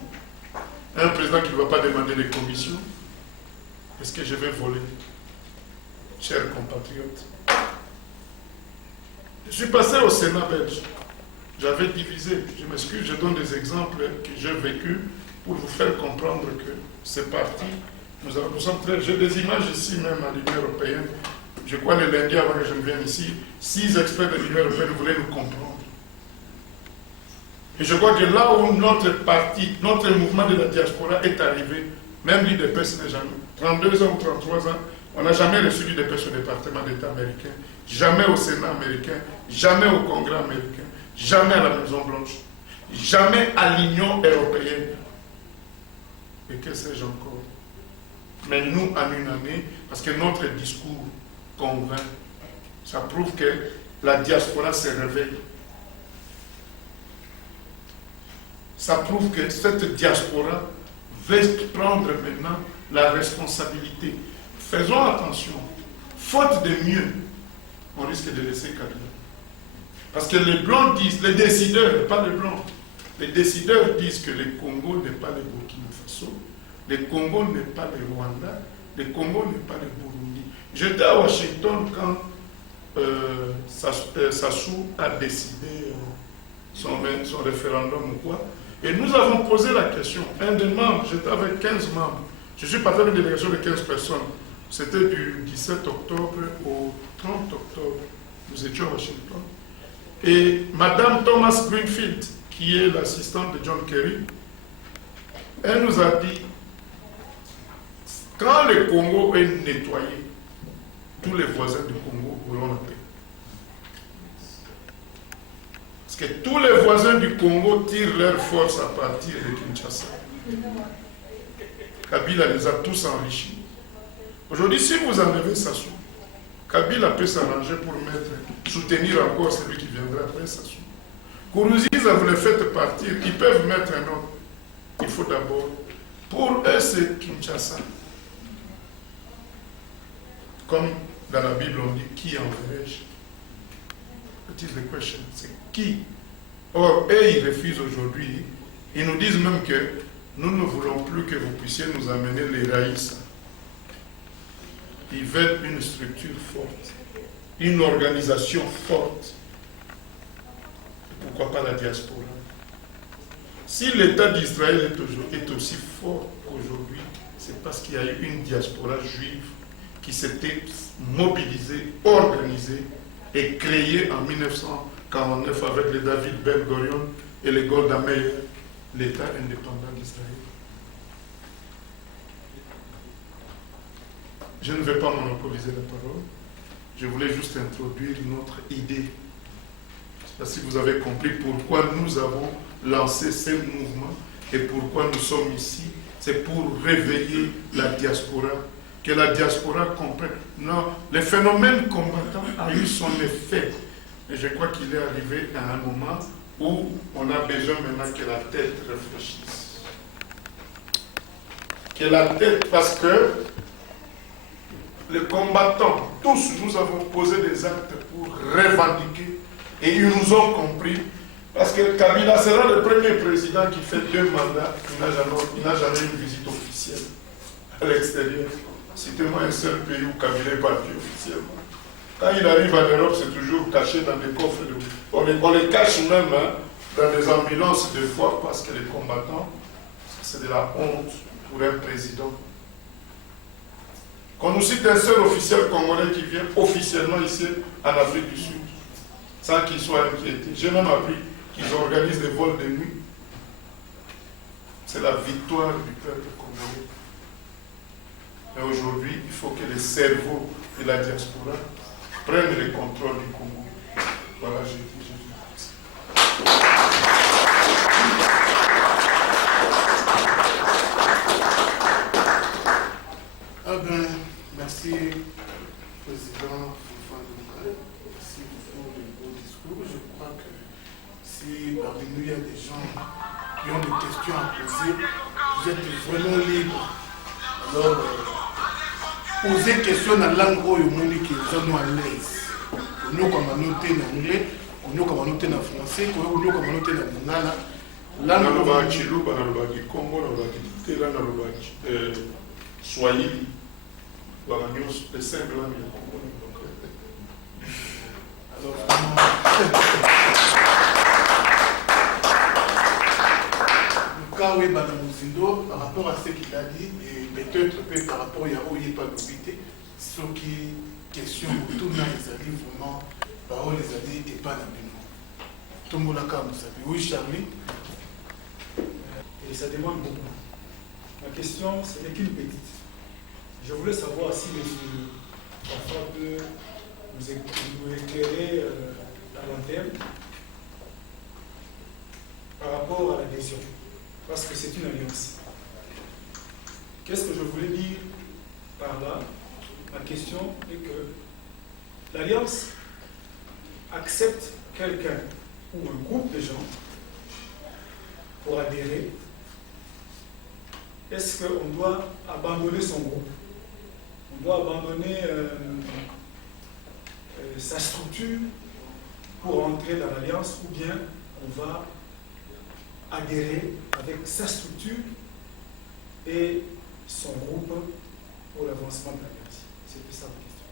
un président qui ne va pas demander des commissions, est-ce que je vais voler? Chers compatriotes, je suis passé au Sénat belge. J'avais divisé, je m'excuse, je donne des exemples que j'ai vécu pour vous faire comprendre que c'est parti. Nous sommes très. J'ai des images ici même à l'Union européenne. Je crois le lundi avant que je ne vienne ici, 6 experts de l'Union européenne voulaient nous comprendre. Et je crois que là où notre parti, notre mouvement de la diaspora est arrivé, même l'UDPS n'est jamais. 32 ans ou 33 ans, on n'a jamais reçu l'UDPS au département d'État américain, jamais au Sénat américain, jamais au Congrès américain, jamais à la Maison Blanche, jamais à l'Union européenne. Et que sais-je encore? Mais nous, en une année, parce que notre discours convainc, ça prouve que la diaspora se réveille. Ça prouve que cette diaspora veut prendre maintenant la responsabilité. Faisons attention. Faute de mieux, on risque de laisser Kabila. Parce que les Blancs disent, les décideurs, pas les Blancs, les décideurs disent que le Congo n'est pas le Burkina Faso, le Congo n'est pas le Rwanda, le Congo n'est pas le Burundi. J'étais à Washington quand Sassou a décidé son référendum ou quoi. Et nous avons posé la question. Un des membres, j'étais avec 15 membres. Je suis parti avec une délégation de 15 personnes. C'était du 17 octobre au 30 octobre. Nous étions à Washington. Et Madame Thomas Greenfield, qui est l'assistante de John Kerry, elle nous a dit, Quand le Congo est nettoyé, tous les voisins du Congo auront la paix. Parce que tous les voisins du Congo tirent leur force à partir de Kinshasa. Kabila les a tous enrichis. Aujourd'hui, si vous enlevez Sassou, Kabila peut s'arranger pour soutenir encore celui qui viendra après Sassou. Kourouziza, vous les faites partir, ils peuvent mettre un homme. Il faut d'abord, pour eux, c'est Kinshasa. Comme dans la Bible, on dit qui enverrai-je? It is the question. C'est qui? Or, eux, ils refusent aujourd'hui. Ils nous disent même que nous ne voulons plus que vous puissiez nous amener les raïs. Ils veulent une structure forte, une organisation forte. Pourquoi pas la diaspora? Si l'État d'Israël est aussi fort qu'aujourd'hui, c'est parce qu'il y a eu une diaspora juive qui s'était mobilisée, organisée et créée en 1949 avec les David Ben Gurion et les Golda Meir, l'État indépendant d'Israël. Je ne vais pas monopoliser la parole. Je voulais juste introduire notre idée. Je ne sais pas si vous avez compris pourquoi nous avons lancé ce mouvement et pourquoi nous sommes ici. C'est pour réveiller la diaspora. Que la diaspora comprenne. Non, le phénomène combattant a eu son effet. Et je crois qu'il est arrivé à un moment où on a besoin maintenant que la tête réfléchisse. Que la tête, parce que les combattants, tous, nous avons posé des actes pour revendiquer et ils nous ont compris. Parce que Kabila sera le premier président qui fait 2 mandats, il n'a jamais une visite officielle à l'extérieur. Citez-moi un seul pays où Kabila est parti officiellement. Quand il arrive en Europe, c'est toujours caché dans des coffres. On les cache même dans des ambulances de fois parce que les combattants, c'est de la honte pour un président. Qu'on nous cite un seul officiel congolais qui vient officiellement ici en Afrique du Sud, sans qu'il soit inquiété. J'ai même appris qu'ils organisent des vols de nuit. C'est la victoire du peuple congolais. Mais aujourd'hui, il faut que les cerveaux de la diaspora prennent le contrôle du Congo. Voilà, j'ai dit. Ah ben, merci, Président Fofana. Merci pour le beau discours. Je crois que si parmi nous il y a des gens qui ont des questions à poser, vous êtes vraiment libre. Alors, poser question dans la langue où ils sont à l'aise. Nous, comme on noté en anglais, nous, comme on noté en français, nous, comme on noté en lingala. Langue Chiluba, langue Congo, langue Swahili. Voilà, les 5 langues du Congo. Alors, vraiment. Kawe Banamuzindo, par rapport à ce qu'il a dit, et peut-être par rapport à Yahoui Palobité, ce qui question tout le monde, vraiment, parole les alliés et pas l'abîme. Tout le monde a comme ça. Oui, Charlie. Et ça demande beaucoup. Ma question, ce n'est qu'une petite. Je voulais savoir si M. Kafa peut nous éclairer à long terme par rapport à l'adhésion. Parce que c'est une alliance. Qu'est-ce que je voulais dire par là? Ma question est que l'alliance accepte quelqu'un ou un groupe de gens pour adhérer. Est-ce qu'on doit abandonner son groupe? On doit abandonner sa structure pour entrer dans l'alliance, ou bien on va adhérer avec sa structure et son groupe pour l'avancement de l'alliance? C'était ça ma question.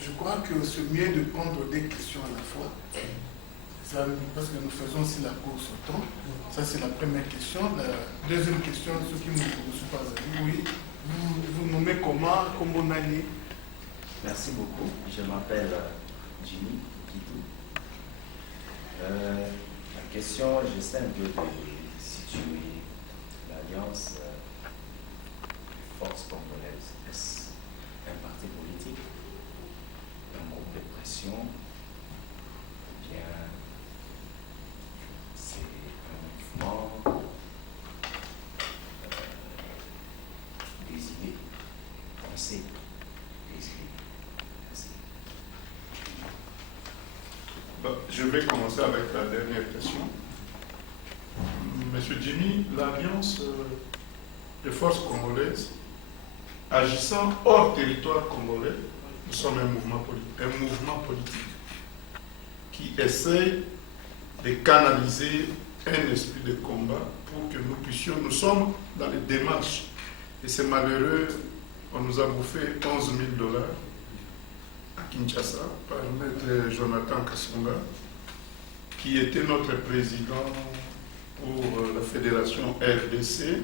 Je crois que c'est mieux de prendre des questions à la fois. Ça, parce que nous faisons aussi la course au temps. Ça, c'est la première question. La deuxième question, ceux qui ne vous pas amis, oui, vous nommez comment on a dit? Merci beaucoup. Je m'appelle Jimmy Kidou. La question, j'essaie un peu de situer l'alliance forces congolaises? Est-ce un parti politique, un groupe de pression, ou bien c'est un mouvement, des idées, pensées, des idées? Merci. Bon, je vais commencer avec la dernière question. Monsieur Jimmy, l'Alliance des forces congolaises, agissant hors territoire congolais, nous sommes un mouvement politique qui essaye de canaliser un esprit de combat pour que nous puissions, nous sommes dans les démarches, et c'est malheureux, on nous a bouffé 11 000 $ à Kinshasa par maître Jonathan Kasonga, qui était notre président pour la fédération RDC.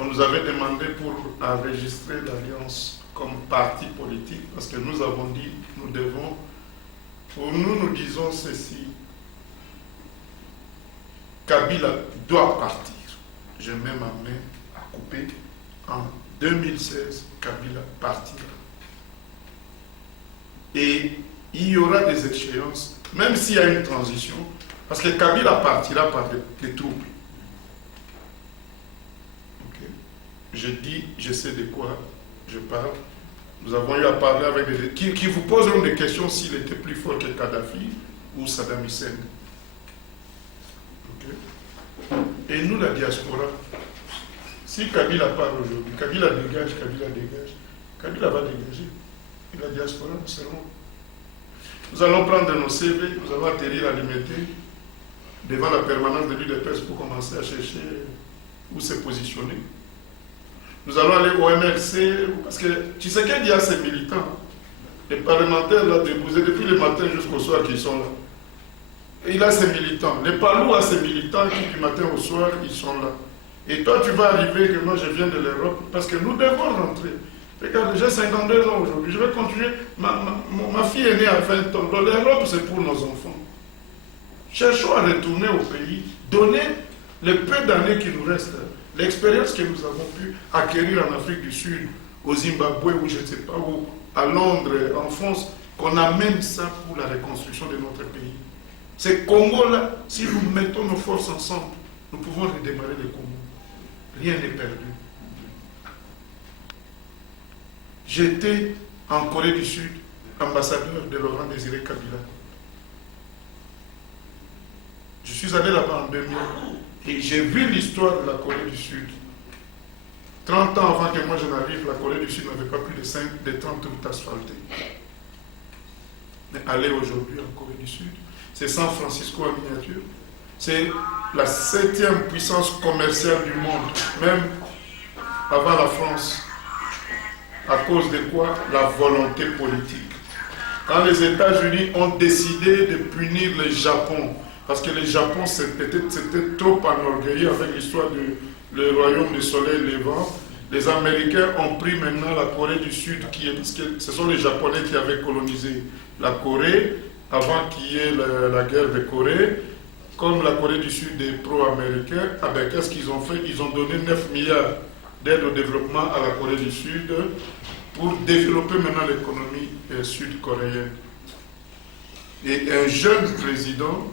On nous avait demandé pour enregistrer l'Alliance comme parti politique, parce que nous avons dit, nous devons, pour nous, nous disons ceci, Kabila doit partir. Je mets ma main à couper. En 2016, Kabila partira. Et il y aura des échéances, même s'il y a une transition, parce que Kabila partira par des troupes. Okay. Je dis, je sais de quoi je parle. Nous avons eu à parler avec des... qui vous poseront des questions s'il était plus fort que Kadhafi ou Saddam Hussein. Okay. Et nous, la diaspora, si Kabila part aujourd'hui, Kabila dégage, Kabila va dégager. Et la diaspora, nous serons. Nous allons prendre nos CV, nous allons atterrir à Limité, devant la permanence de l'UDPS pour commencer à chercher où se positionner. Nous allons aller au MLC, parce que tu sais qu'il y a ces militants, les parlementaires là, déposés depuis le matin jusqu'au soir qui sont là. Et il a ses militants. Les Palous a ses militants qui du matin au soir, ils sont là. Et toi, tu vas arriver que moi je viens de l'Europe, parce que nous devons rentrer. Regarde, j'ai 52 ans aujourd'hui, je vais continuer. Ma fille est née à 20 ans. L'Europe, c'est pour nos enfants. Cherchons à retourner au pays, donner le peu d'années qui nous restent, l'expérience que nous avons pu acquérir en Afrique du Sud, au Zimbabwe, ou je ne sais pas où, à Londres, en France, qu'on amène ça pour la reconstruction de notre pays. Ces Congo-là, si nous mettons nos forces ensemble, nous pouvons redémarrer le Congo. Rien n'est perdu. J'étais en Corée du Sud, ambassadeur de Laurent Désiré Kabila. Je suis allé là-bas en 2000 et j'ai vu l'histoire de la Corée du Sud. 30 ans avant que moi je n'arrive, la Corée du Sud n'avait pas plus de 30 routes asphaltées. Mais aller aujourd'hui en Corée du Sud, c'est San Francisco en miniature. C'est la 7e puissance commerciale du monde, même avant la France. À cause de quoi? La volonté politique. Quand les États-Unis ont décidé de punir le Japon, parce que le Japon s'était trop enorgueilli avec l'histoire du royaume du soleil levant, les Américains ont pris maintenant la Corée du Sud, parce que ce sont les Japonais qui avaient colonisé la Corée, avant qu'il y ait la guerre de Corée. Comme la Corée du Sud est pro-américain, qu'est-ce qu'ils ont fait? Ils ont donné 9 milliards d'aide au développement à la Corée du Sud pour développer maintenant l'économie sud-coréenne. Et un jeune président,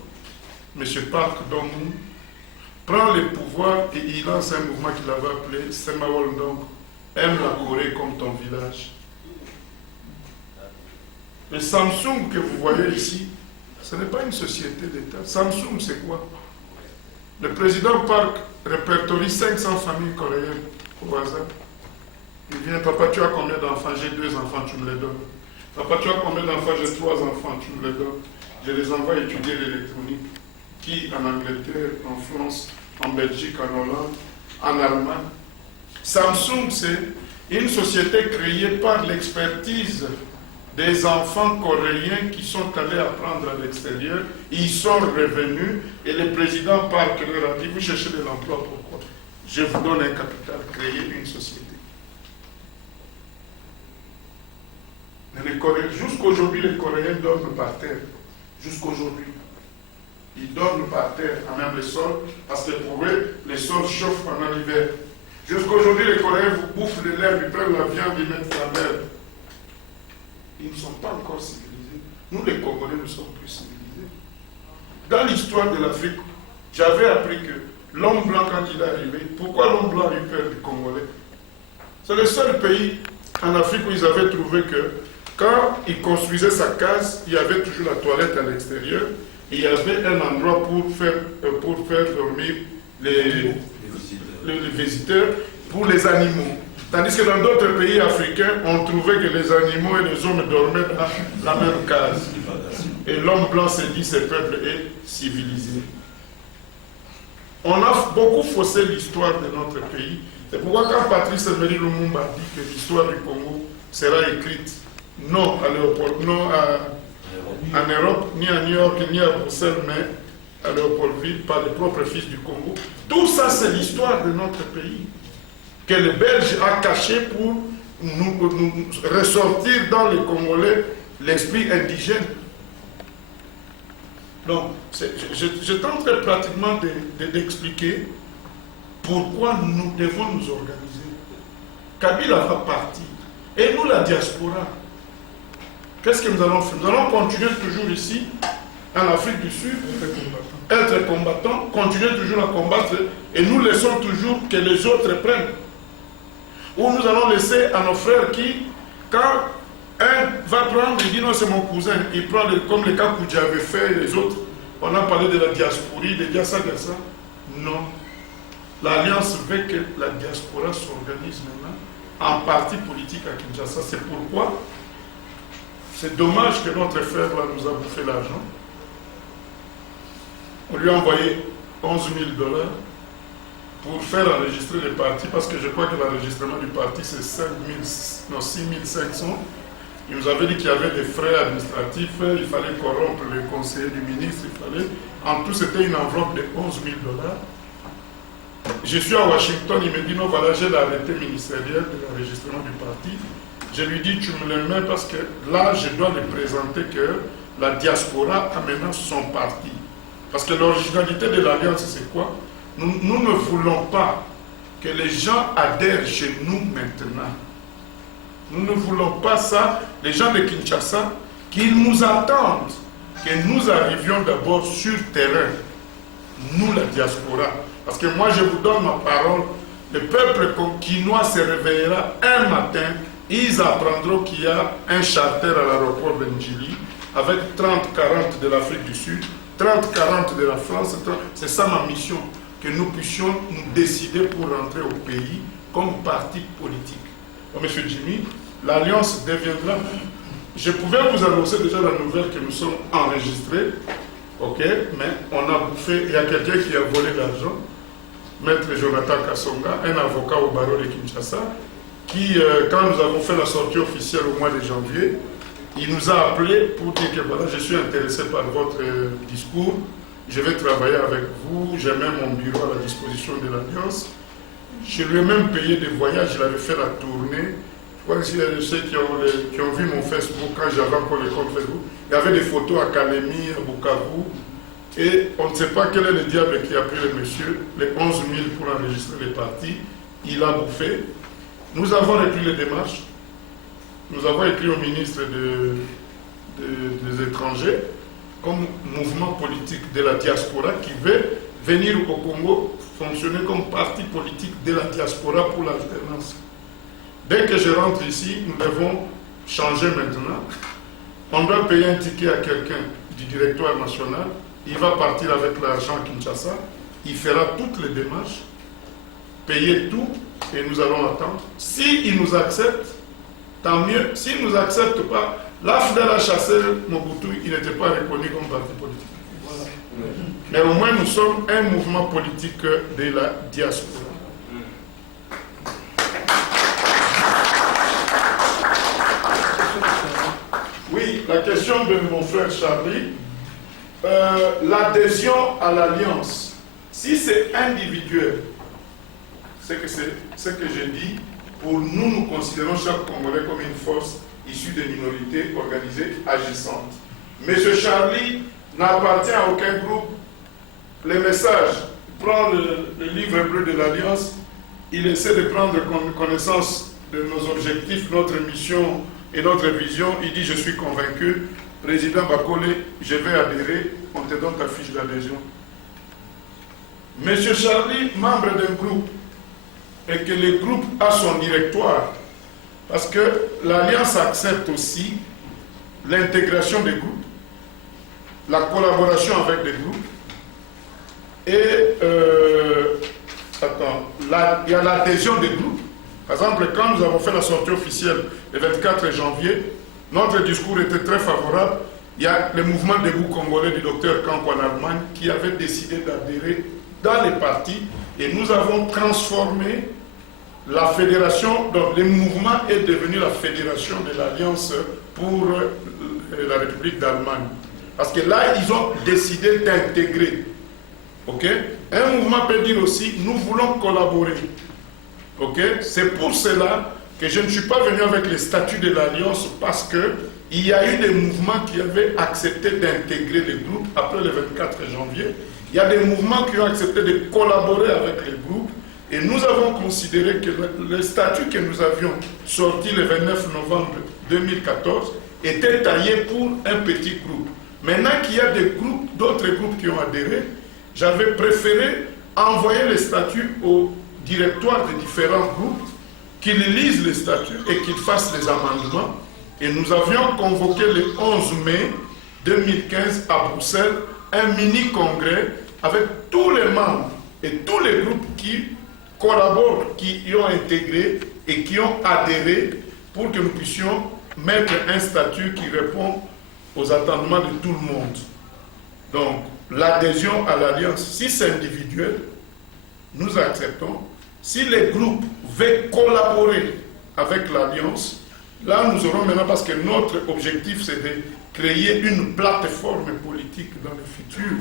M. Park Dong-hoon, prend le pouvoir et il lance un mouvement qu'il avait appelé Semawol Dong, aime la Corée comme ton village. Le Samsung que vous voyez ici, ce n'est pas une société d'État. Samsung, c'est quoi? Le président Park répertorie 500 familles coréennes au hasard. Il vient, papa, tu as combien d'enfants? J'ai 2 enfants, tu me les donnes. Papa, tu as combien d'enfants? J'ai 3 enfants, tu me les donnes. Je les envoie étudier l'électronique. Qui en Angleterre, en France, en Belgique, en Hollande, en Allemagne. Samsung, c'est une société créée par l'expertise des enfants coréens qui sont allés apprendre à l'extérieur. Ils sont revenus et le président Park leur a dit, vous cherchez de l'emploi, pourquoi? Je vous donne un capital, créez une société. Jusqu'aujourd'hui, les Coréens dorment par terre. Jusqu'aujourd'hui. Ils dorment par terre, à même le sol, parce que pour eux, le sol chauffe pendant l'hiver. Jusqu'aujourd'hui, les Coréens vous bouffent de l'herbe, ils prennent la viande, ils mettent la l'herbe. Ils ne sont pas encore civilisés. Nous, les Congolais, nous sommes plus civilisés. Dans l'histoire de l'Afrique, j'avais appris que l'homme blanc, quand il est arrivé, pourquoi l'homme blanc a eu peur du Congolais? C'est le seul pays en Afrique où ils avaient trouvé que quand il construisait sa case, il y avait toujours la toilette à l'extérieur et il y avait un endroit pour faire dormir les visiteurs, pour les animaux. Tandis que dans d'autres pays africains, on trouvait que les animaux et les hommes dormaient dans la même case. Et l'homme blanc s'est dit, ce peuple est civilisé. On a beaucoup faussé l'histoire de notre pays. C'est pourquoi quand Patrice Emery Lumumba dit que l'histoire du Congo sera écrite non à Léopold, non en Europe, ni à New York, ni à Bruxelles, mais à Léopoldville, par les propres fils du Congo. Tout ça, c'est l'histoire de notre pays, que les Belges ont caché pour nous ressortir dans les Congolais l'esprit indigène. Donc, je tenterai pratiquement d'expliquer pourquoi nous devons nous organiser. Kabila va partir. Et nous, la diaspora, qu'est-ce que nous allons faire? Nous allons continuer toujours ici, en Afrique du Sud, être combattants, continuer toujours à combattre, et nous laissons toujours que les autres prennent. Ou nous allons laisser à nos frères qui, quand un va prendre, il dit non, c'est mon cousin, il prend comme le cas que j'avais fait, et les autres, on a parlé de la diasporie, de Diassa. Non. L'Alliance veut que la diaspora s'organise maintenant en parti politique à Kinshasa. C'est pourquoi c'est dommage que notre frère là, nous a bouffé l'argent. On lui a envoyé 11 000 $ pour faire enregistrer les partis, parce que je crois que l'enregistrement du parti c'est 6 500. Il nous avait dit qu'il y avait des frais administratifs, il fallait corrompre le conseiller du ministre, en tout c'était une enveloppe de 11 000 $. Je suis à Washington, il me dit non, voilà, j'ai l'arrêté ministériel de l'enregistrement du parti. Je lui dis, tu me le mets parce que là, je dois lui présenter que la diaspora a maintenant son parti. Parce que l'originalité de l'Alliance, c'est quoi? Nous ne voulons pas que les gens adhèrent chez nous maintenant. Nous ne voulons pas ça. Les gens de Kinshasa, qu'ils nous attendent, que nous arrivions d'abord sur terrain, nous la diaspora. Parce que moi je vous donne ma parole, le peuple kinois se réveillera un matin, ils apprendront qu'il y a un charter à l'aéroport de Njili avec 30-40 de l'Afrique du Sud, 30-40 de la France. C'est ça ma mission, que nous puissions nous décider pour rentrer au pays comme parti politique. Donc, Monsieur Jimmy, l'Alliance deviendra... Je pouvais vous annoncer déjà la nouvelle que nous sommes enregistrés, ok, mais on a bouffé, il y a quelqu'un qui a volé l'argent, Maître Jonathan Kassonga, un avocat au barreau de Kinshasa, qui, quand nous avons fait la sortie officielle au mois de janvier, il nous a appelé pour dire que voilà, je suis intéressé par votre discours, je vais travailler avec vous, j'ai même mon bureau à la disposition de l'Alliance. Je lui ai même payé des voyages, il avait fait la tournée. Je crois que ceux qui ont vu mon Facebook quand j'avais encore le compte Facebook, il y avait des photos à Kalemi, à Bukavu, et on ne sait pas quel est le diable qui a pris le monsieur, les 11 000 pour enregistrer les partis, il a bouffé. Nous avons repris les démarches, nous avons écrit au ministre des étrangers, comme mouvement politique de la diaspora qui veut venir au Congo fonctionner comme parti politique de la diaspora pour l'alternance. Dès que je rentre ici, nous devons changer maintenant. On doit payer un ticket à quelqu'un du directoire national. Il va partir avec l'argent à Kinshasa. Il fera toutes les démarches, payer tout, et nous allons attendre. S'il nous accepte, tant mieux. S'il ne nous accepte pas, l'AFDEL a chassé Mobutu, il n'était pas reconnu comme parti politique. Voilà. Mais au moins, nous sommes un mouvement politique de la diaspora. Oui, la question de mon frère Charlie, l'adhésion à l'Alliance, si c'est individuel, c'est ce que j'ai dit, pour nous, nous considérons chaque Congolais comme une force issue de minorités organisées, agissantes. Mais ce Charlie n'appartient à aucun groupe. Les messages, prend le livre bleu de l'Alliance, il essaie de prendre connaissance de nos objectifs, notre mission et notre vision. Il dit, je suis convaincu, président Bakole, je vais adhérer, on te donne ta fiche d'adhésion. Monsieur Charlie, membre d'un groupe, et que le groupe a son directoire, parce que l'Alliance accepte aussi l'intégration des groupes, la collaboration avec les groupes, et il y a l'adhésion des groupes. Par exemple, quand nous avons fait la sortie officielle le 24 janvier, notre discours était très favorable. Il y a le mouvement debout congolais du docteur Kanko en Allemagne qui avait décidé d'adhérer dans les partis, et nous avons transformé la fédération, donc le mouvement est devenu la fédération de l'Alliance pour la République d'Allemagne. Parce que là, ils ont décidé d'intégrer. Ok? Un mouvement peut dire aussi, nous voulons collaborer. Ok? C'est pour cela que je ne suis pas venu avec les statuts de l'Alliance, parce qu'il y a eu des mouvements qui avaient accepté d'intégrer les groupes après le 24 janvier. Il y a des mouvements qui ont accepté de collaborer avec les groupes. Et nous avons considéré que le statut que nous avions sorti le 29 novembre 2014 était taillé pour un petit groupe. Maintenant qu'il y a d'autres groupes qui ont adhéré, j'avais préféré envoyer les statuts au directoire des différents groupes, qu'ils lisent les statuts et qu'ils fassent les amendements. Et nous avions convoqué le 11 mai 2015 à Bruxelles un mini-congrès avec tous les membres et tous les groupes qui collaborent, qui y ont intégré et qui ont adhéré, pour que nous puissions mettre un statut qui répond aux attendements de tout le monde. Donc, l'adhésion à l'Alliance, si c'est individuel, nous acceptons. Si les groupes veulent collaborer avec l'Alliance, là nous aurons maintenant, parce que notre objectif c'est de créer une plateforme politique dans le futur,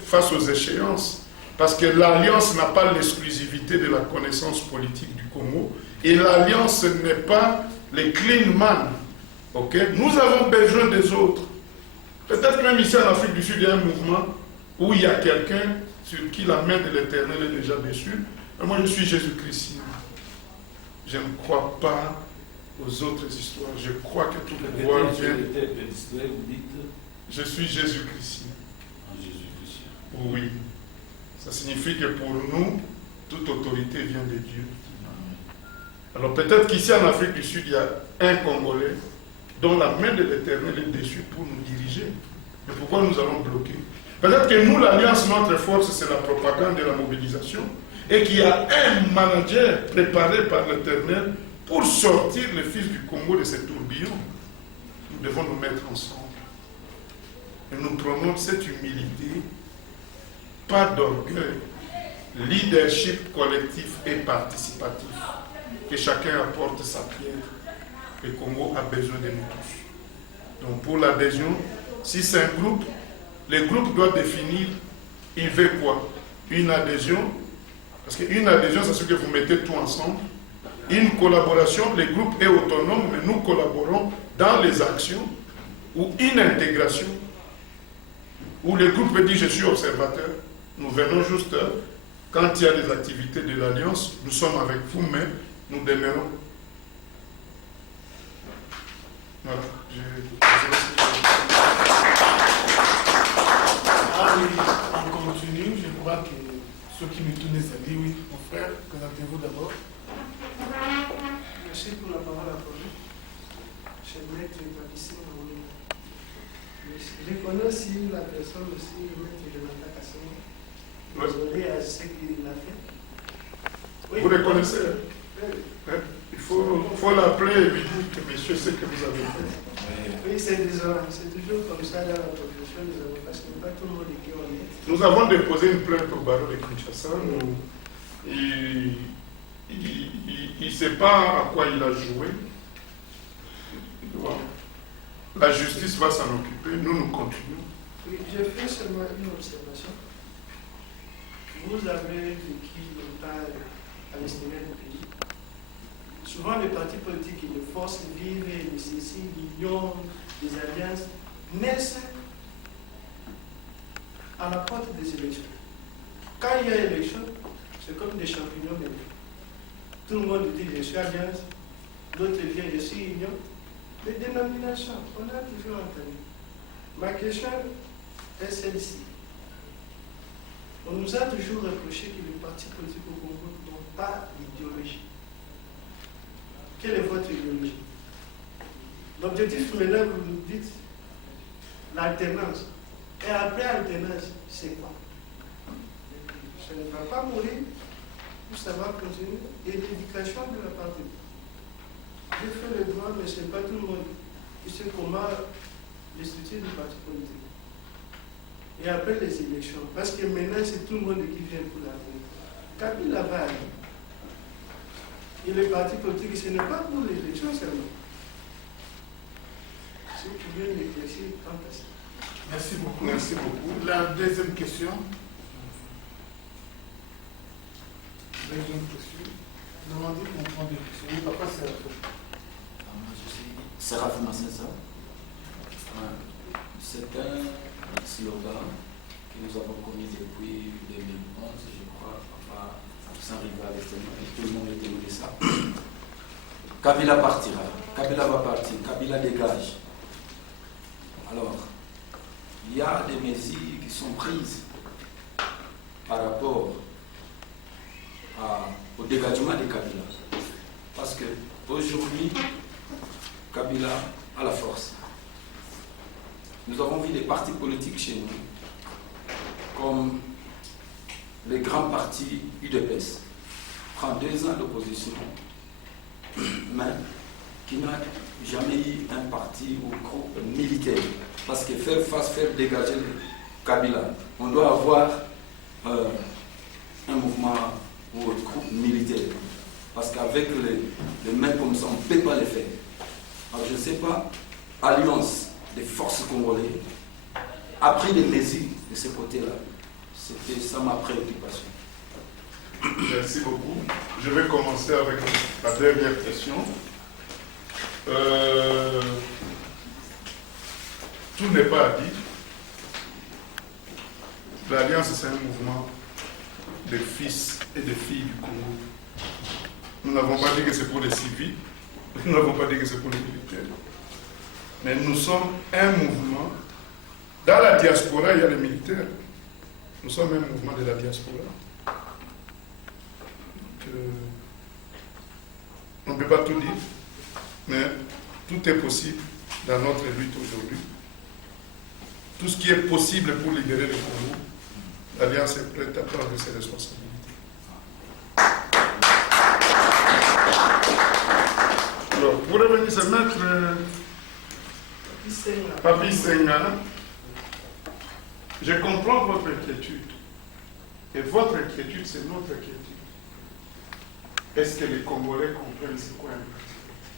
face aux échéances. Parce que l'Alliance n'a pas l'exclusivité de la connaissance politique du Congo, et l'Alliance n'est pas les clean man. Nous avons besoin des autres. Peut-être que même ici en Afrique du Sud, il y a un mouvement où il y a quelqu'un sur qui la main de l'Éternel est déjà dessus. Mais moi, je suis Jésus-Christ. Je ne crois pas aux autres histoires. Je crois que tout le pouvoir vient. Je suis Jésus-Christ. Oui. Ça signifie que pour nous, toute autorité vient de Dieu. Alors peut-être qu'ici en Afrique du Sud, il y a un Congolais dont la main de l'Éternel est dessus pour nous diriger. Mais pourquoi nous allons bloquer? Peut-être que nous, l'Alliance, notre force, c'est la propagande et la mobilisation, et qu'il y a un manager préparé par l'Éternel pour sortir les fils du Congo de ces tourbillons. Nous devons nous mettre ensemble. Et nous prenons cette humilité, pas d'orgueil, leadership collectif et participatif. Que chacun apporte sa pierre. Le Congo a besoin de nous tous. Donc pour l'adhésion, si c'est un groupe, le groupe doit définir, il veut quoi? Une adhésion, parce qu'une adhésion, c'est ce que vous mettez tout ensemble. Une collaboration, le groupe est autonome, mais nous collaborons dans les actions, ou une intégration, où le groupe dit je suis observateur. Nous venons juste quand il y a des activités de l'Alliance, nous sommes avec vous, mais nous demeurons. Voilà. On continue. Je crois que ceux qui nous tournent les amis, oui, mon frère, présentez-vous d'abord. Merci pour la parole accordée. Cher maître Patrice, je connais aussi la personne aussi, maître Jonathan Kassama. Désolé à ce qu'il a fait. Oui. Vous le connaissez? Oui. Il faut l'appeler et lui dire que monsieur sait que vous avez fait. Oui, c'est désolant. C'est toujours comme ça dans la profession des avocats, parce que pas tout le monde est qui honnête. Nous avons déposé une plainte au barreau de Kinshasa. Il ne sait pas à quoi il a joué. La justice va s'en occuper. Nous continuons. Oui, je fais seulement une observation. Vous avez vécu longtemps à l'extérieur du pays. Souvent, les partis politiques et les forces vives et nécessitent l'union, des alliances, naissent à la porte des élections. Quand il y a élection, c'est comme des champignons mêlés. Tout le monde dit je suis Alliance, l'autre vient je suis Union. Les dénominations, on a toujours entendu. Ma question est celle-ci. On nous a toujours reproché que les partis politiques au Congo n'ont pas d'idéologie. Quelle est votre idéologie? L'objectif maintenant, vous nous dites l'alternance. Et après alternance, c'est quoi? Ça ne va pas mourir, ça va continuer. Et l'éducation de la partie. J'ai fait le droit, mais ce n'est pas tout le monde qui sait comment les structures du parti politique. Et après les élections, parce que maintenant c'est tout le monde qui vient pour l'avenir. Kabila va aller. Et les partis politiques, ce n'est pas pour l'élection seulement. Si vous pouvez m'éclaircir quant à ça. Merci beaucoup. Merci beaucoup. La deuxième question. Deuxième question. Demandez qu'on prend des questions. Oui, papa, c'est la fin. Moi, je suis Séraphin Massessa. C'est un slogan que nous avons connu depuis 2011, je crois, enfin, sans rival, tout le monde était de ça. Kabila partira, Kabila va partir, Kabila dégage. Alors, il y a des mesures qui sont prises par rapport au dégagement de Kabila. Parce que aujourd'hui, Kabila a la force. Nous avons vu des partis politiques chez nous, comme les grands partis UDPS, prend 2 ans d'opposition, mais qui n'a jamais eu un parti ou groupe militaire. Parce que faire face, faire dégager Kabila, on doit avoir un mouvement ou un groupe militaire. Parce qu'avec les mains comme ça, on ne peut pas les faire. Alors je ne sais pas, Alliance des forces congolaises a pris des mesures de ce côté-là. C'était ça ma préoccupation. Merci beaucoup. Je vais commencer avec la dernière question. Tout n'est pas dit. L'Alliance, c'est un mouvement de fils et de filles du Congo. Nous n'avons pas dit que c'est pour les civils, nous n'avons pas dit que c'est pour les militaires. Mais nous sommes un mouvement. Dans la diaspora, il y a les militaires. Nous sommes un mouvement de la diaspora. On ne peut pas tout dire, mais tout est possible dans notre lutte aujourd'hui. Tout ce qui est possible pour libérer le Congo, l'Alliance est prête à prendre ses responsabilités. Alors, pour revenir se mettre Papi Senga, je comprends votre inquiétude. Et votre inquiétude, c'est notre inquiétude. Est-ce que les Congolais comprennent c'est quoi un parti politique?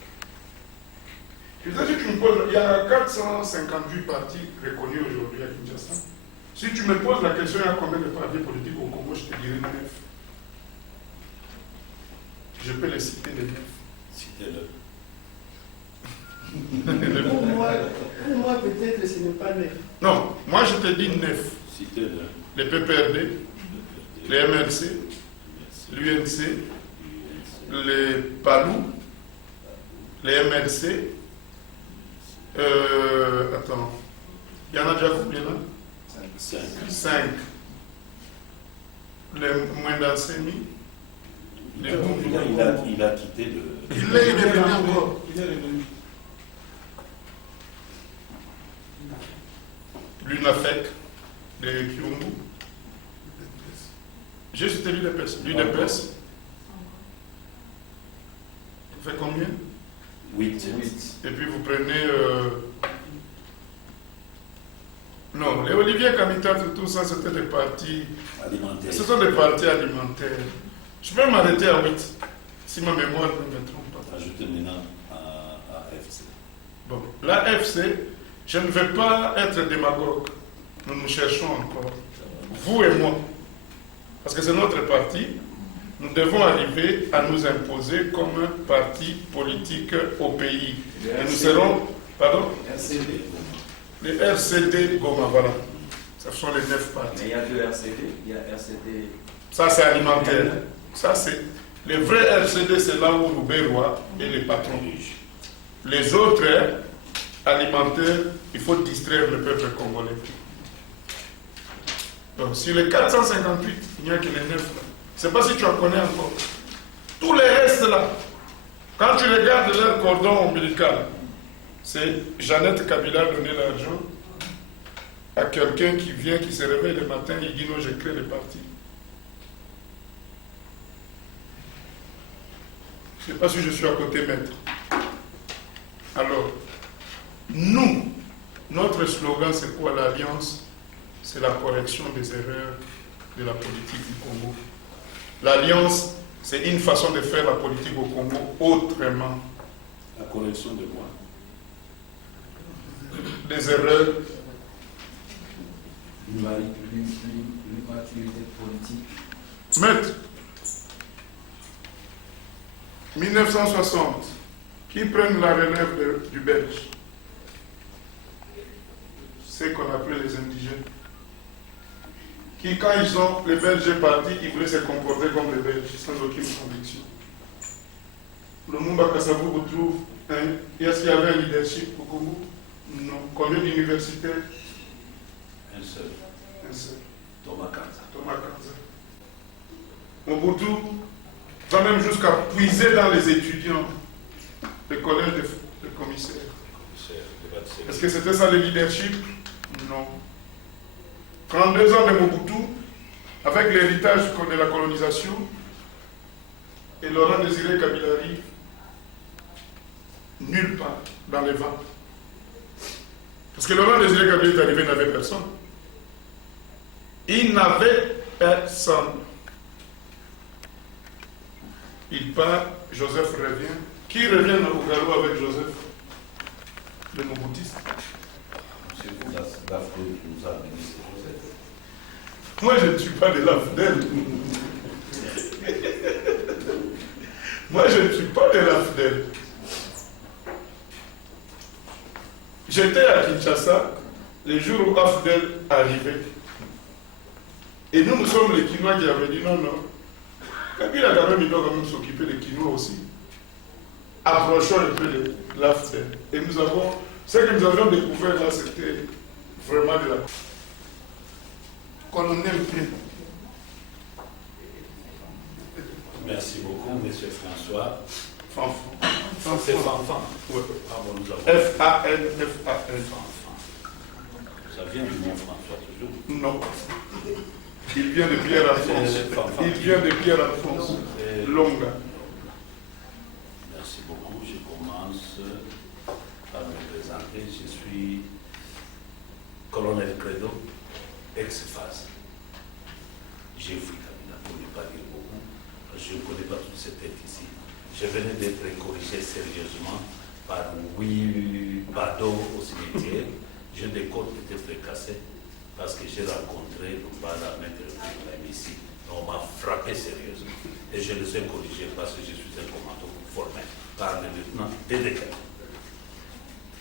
Je sais, si tu me poses, il y a 458 partis reconnus aujourd'hui à Kinshasa. Si tu me poses la question, il y a combien de partis politiques au Congo, je te dirais 9. Je peux les citer les 9. Citez-le. Pour moi peut-être ce n'est pas 9. Non, moi je te dis 9. Citez-le. Les PPRD, les MLC, l'UNC, les PALU, les MLC, attends, il y en a déjà combien là? 5. Les Mwendansemi, les Il a quitté le... Il est revenu encore. Il est revenu. L'UNAFEC, les Kyungu. J'ai cité l'UDPS. L'UDPS. Ça fait combien? 8. Et puis vous prenez... Non, les Olivier Kamitat, tout ça, c'était des partis... Alimentaire. Ce sont des partis alimentaires. Je peux m'arrêter à 8, si ma mémoire ne me trompe pas. Ajoutez maintenant à FC. Bon, la FC, je ne vais pas être démagogue. Nous nous cherchons encore. Vous et moi. Parce que c'est notre parti. Nous devons arriver à nous imposer comme un parti politique au pays. Et nous serons... Pardon? RCD. Les RCD Goma, voilà. Ce sont les 9 partis. Mais il y a 2 RCD. Il y a RCD Ça, c'est alimentaire. Ça, c'est... Les vrais RCD, c'est là où Roubaix-Roi et les patrons. Les autres alimentaires, il faut distraire le peuple congolais. Donc, sur les 458, il n'y a que les 9 là. Je ne sais pas si tu en connais encore. Tous les restes là, quand tu regardes leur cordon ombilical, c'est Jeannette Kabila donner l'argent à quelqu'un qui vient, qui se réveille le matin, il dit non, j'ai créé le parti. Je ne sais pas si je suis à côté maître. Alors, nous, notre slogan, c'est quoi l'Alliance? C'est la correction des erreurs de la politique du Congo. L'Alliance, c'est une façon de faire la politique au Congo autrement. La correction de quoi? Des erreurs. L'immaturité politique. Maître, 1960, qui prennent la relève du Belge? C'est qu'on appelle les indigènes. Qui, quand les Belges sont partis, ils voulaient se comporter comme les Belges, sans aucune conviction. Le Mumba Kassabou trouve, est-ce qu'il y avait un leadership au Congo? Non. Combien d'universitaires? Un seul. Un seul. Thomas Kanza. Thomas Kanza. Mobutu va même jusqu'à puiser dans les étudiants le collège de commissaires. Est-ce que c'était ça le leadership? Non. 32 ans de Mobutu, avec l'héritage de la colonisation, et Laurent Désiré Kabila arrive nulle part dans les vents. Parce que Laurent Désiré Kabila est arrivé, il n'avait personne. Il n'avait personne. Il part, Joseph revient. Qui revient au galop avec Joseph? Le Mobutiste. C'est vous, l'Afrique qui nous a amené, c'est Joseph. Moi, je ne suis pas de l'AFDEL. Moi, je ne suis pas de l'AFDEL. J'étais à Kinshasa le jour où AFDEL arrivait. Et nous sommes les Kinois qui avaient dit non, non. Kabila quand même, il doit quand même s'occuper des Kinois aussi. Approchons un peu de l'AFDEL. Et nous avons, ce que nous avions découvert là, c'était vraiment de la... Colonel Pré. Merci beaucoup, M. François. Fanfan. C'est Fanfan. Oui. Ah bon, nous avons... F-A-N, F-A-N. Fanfan. Ça vient du nom François, toujours? Non. Il vient de Pierre-Alphonse. Il vient de Pierre-Alphonse. Longa. Merci beaucoup. Je commence par me présenter. Je suis colonel Credo, ex-phase. J'ai fui Kabila pour ne pas dire beaucoup. Je ne connais pas toute cette tête ici. Je venais d'être corrigé sérieusement par Louis Bado au cimetière. J'ai des côtes peut-être cassées parce que j'ai rencontré la maître de ici. On m'a frappé sérieusement. Et je les ai corrigés parce que je suis un commando formé par le lieutenant Dédéka.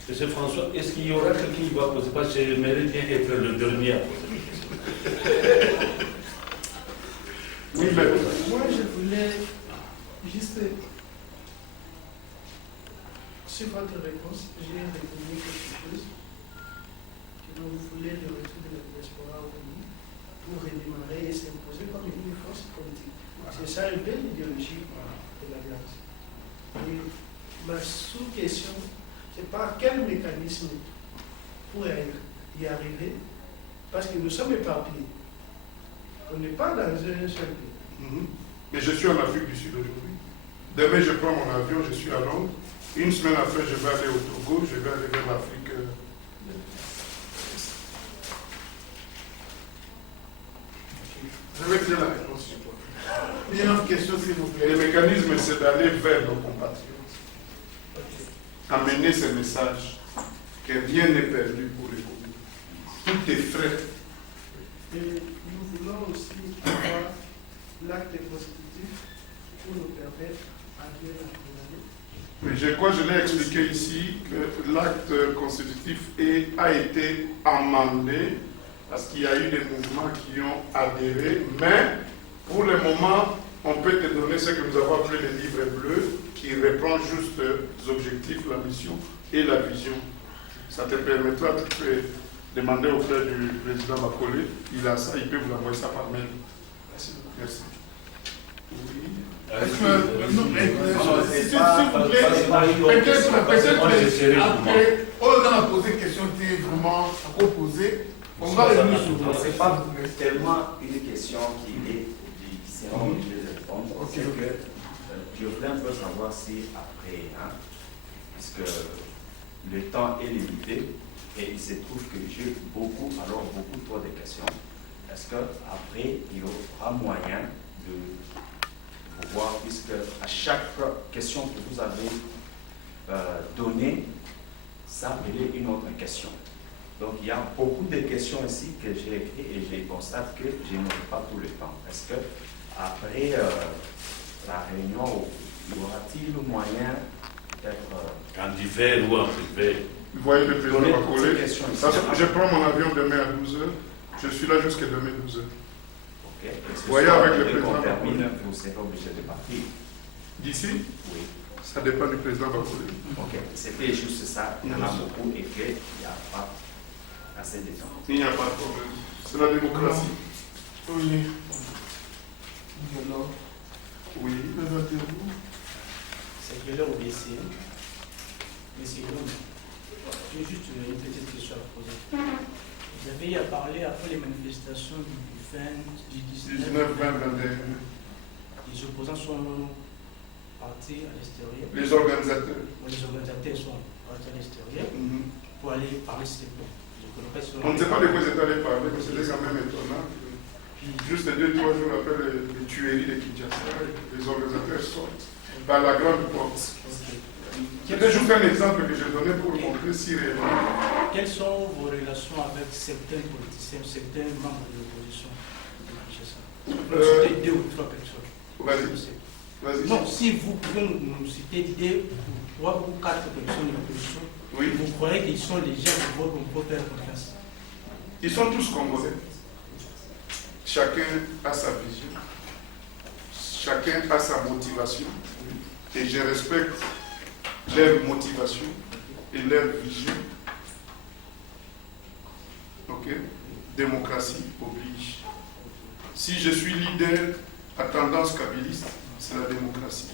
Monsieur François, est-ce qu'il y aura quelqu'un qui va poser? Parce que j'aimerais bien être le dernier à poser des questions. Oui, mais... Moi, je voulais juste, sur votre réponse, j'ai retenu quelque chose, que vous voulez le retour de la diaspora au pays pour redémarrer et s'imposer comme une force politique. C'est ça un peu l'idéologie de l'Alliance. Et ma sous-question, c'est par quel mécanisme pour y arriver, parce que nous sommes éparpillés. On n'est pas dans un seul pays. Mais je suis en Afrique du Sud aujourd'hui. Demain, je prends mon avion, je suis à Londres. Une semaine après, je vais aller au Togo, je vais aller vers l'Afrique. Je vais dire la réponse. Il y a une autre question, s'il vous plaît. Le mécanisme, c'est d'aller vers nos compatriotes. Amener ce message que rien n'est perdu pour les Congolais. Tout est frais. Et nous voulons aussi avoir l'acte constitutif pour nous permettre d'agir dans le Mais je crois que je l'ai expliqué ici que l'acte constitutif a été amendé parce qu'il y a eu des mouvements qui ont adhéré, mais Pour le moment, on peut te donner ce que nous avons appelé le livre bleu, qui reprend juste les objectifs, la mission et la vision. Ça te permettra, tu peux demander au frère du président Bakole, il a ça, il peut vous envoyer ça par mail. Merci. Merci. Oui. S'il vous plaît, peut-être après, on a posé une question qui est vraiment à poser. On va revenir sur vous. Ce n'est pas tellement une question qui est difficile de répondre. C'est que je voulais un peu savoir si après, puisque le temps est limité et il se trouve que j'ai beaucoup trop de questions. Est-ce qu'après, il y aura moyen de vous voir, puisque à chaque question que vous avez donnée, ça appelait une autre question. Donc il y a beaucoup de questions ici que j'ai écrites et je constate que je n'aurai pas tout le temps. Est-ce que après la réunion, y aura-t-il moyen d'être en divers ou en privé? Vous voyez le président Bakole, je prends mon avion demain à 12h, je suis là jusqu'à demain 12h. Ok. Vous voyez avec le président Bakole, Bakole. vous serez obligé de partir. D'ici? Oui. Ça dépend du président Bakole. Ok, c'était juste ça, il y en a beaucoup et qu'il n'y a pas assez de temps. Il n'y a pas de problème. C'est la démocratie. Oui. Oui. Présentez-vous. C'est que l'heure au BC. Monsieur Guillaume, j'ai juste une petite question à poser. Vous avez parlé après les manifestations du 19, 19, 20, 21. Les opposants sont partis à l'extérieur. Les organisateurs. Les organisateurs sont partis à l'extérieur pour aller parler ces points. On ne sait pas de quoi ils étaient allés parler, mais c'était quand même étonnant. Juste 2-3 jours après les tueries de Kinshasa, les organisateurs sortent par la grande porte. C'était juste un exemple que j'ai donné pour montrer si réellement. Quelles sont vos relations avec certains politiciens, certains membres de l'opposition de Kinshasa? Citez 2 ou 3 personnes. Vas-y. Non, si vous pouvez nous citer 2 ou 3 ou 4 personnes de l'opposition, oui. Vous croyez qu'ils sont les gens qu'on peut faire confiance? Ils sont tous congolais. Chacun a sa vision. Chacun a sa motivation. Et je respecte leur motivation et leur vision. Ok? Démocratie oblige. Si je suis leader à tendance kabyliste, c'est la démocratie.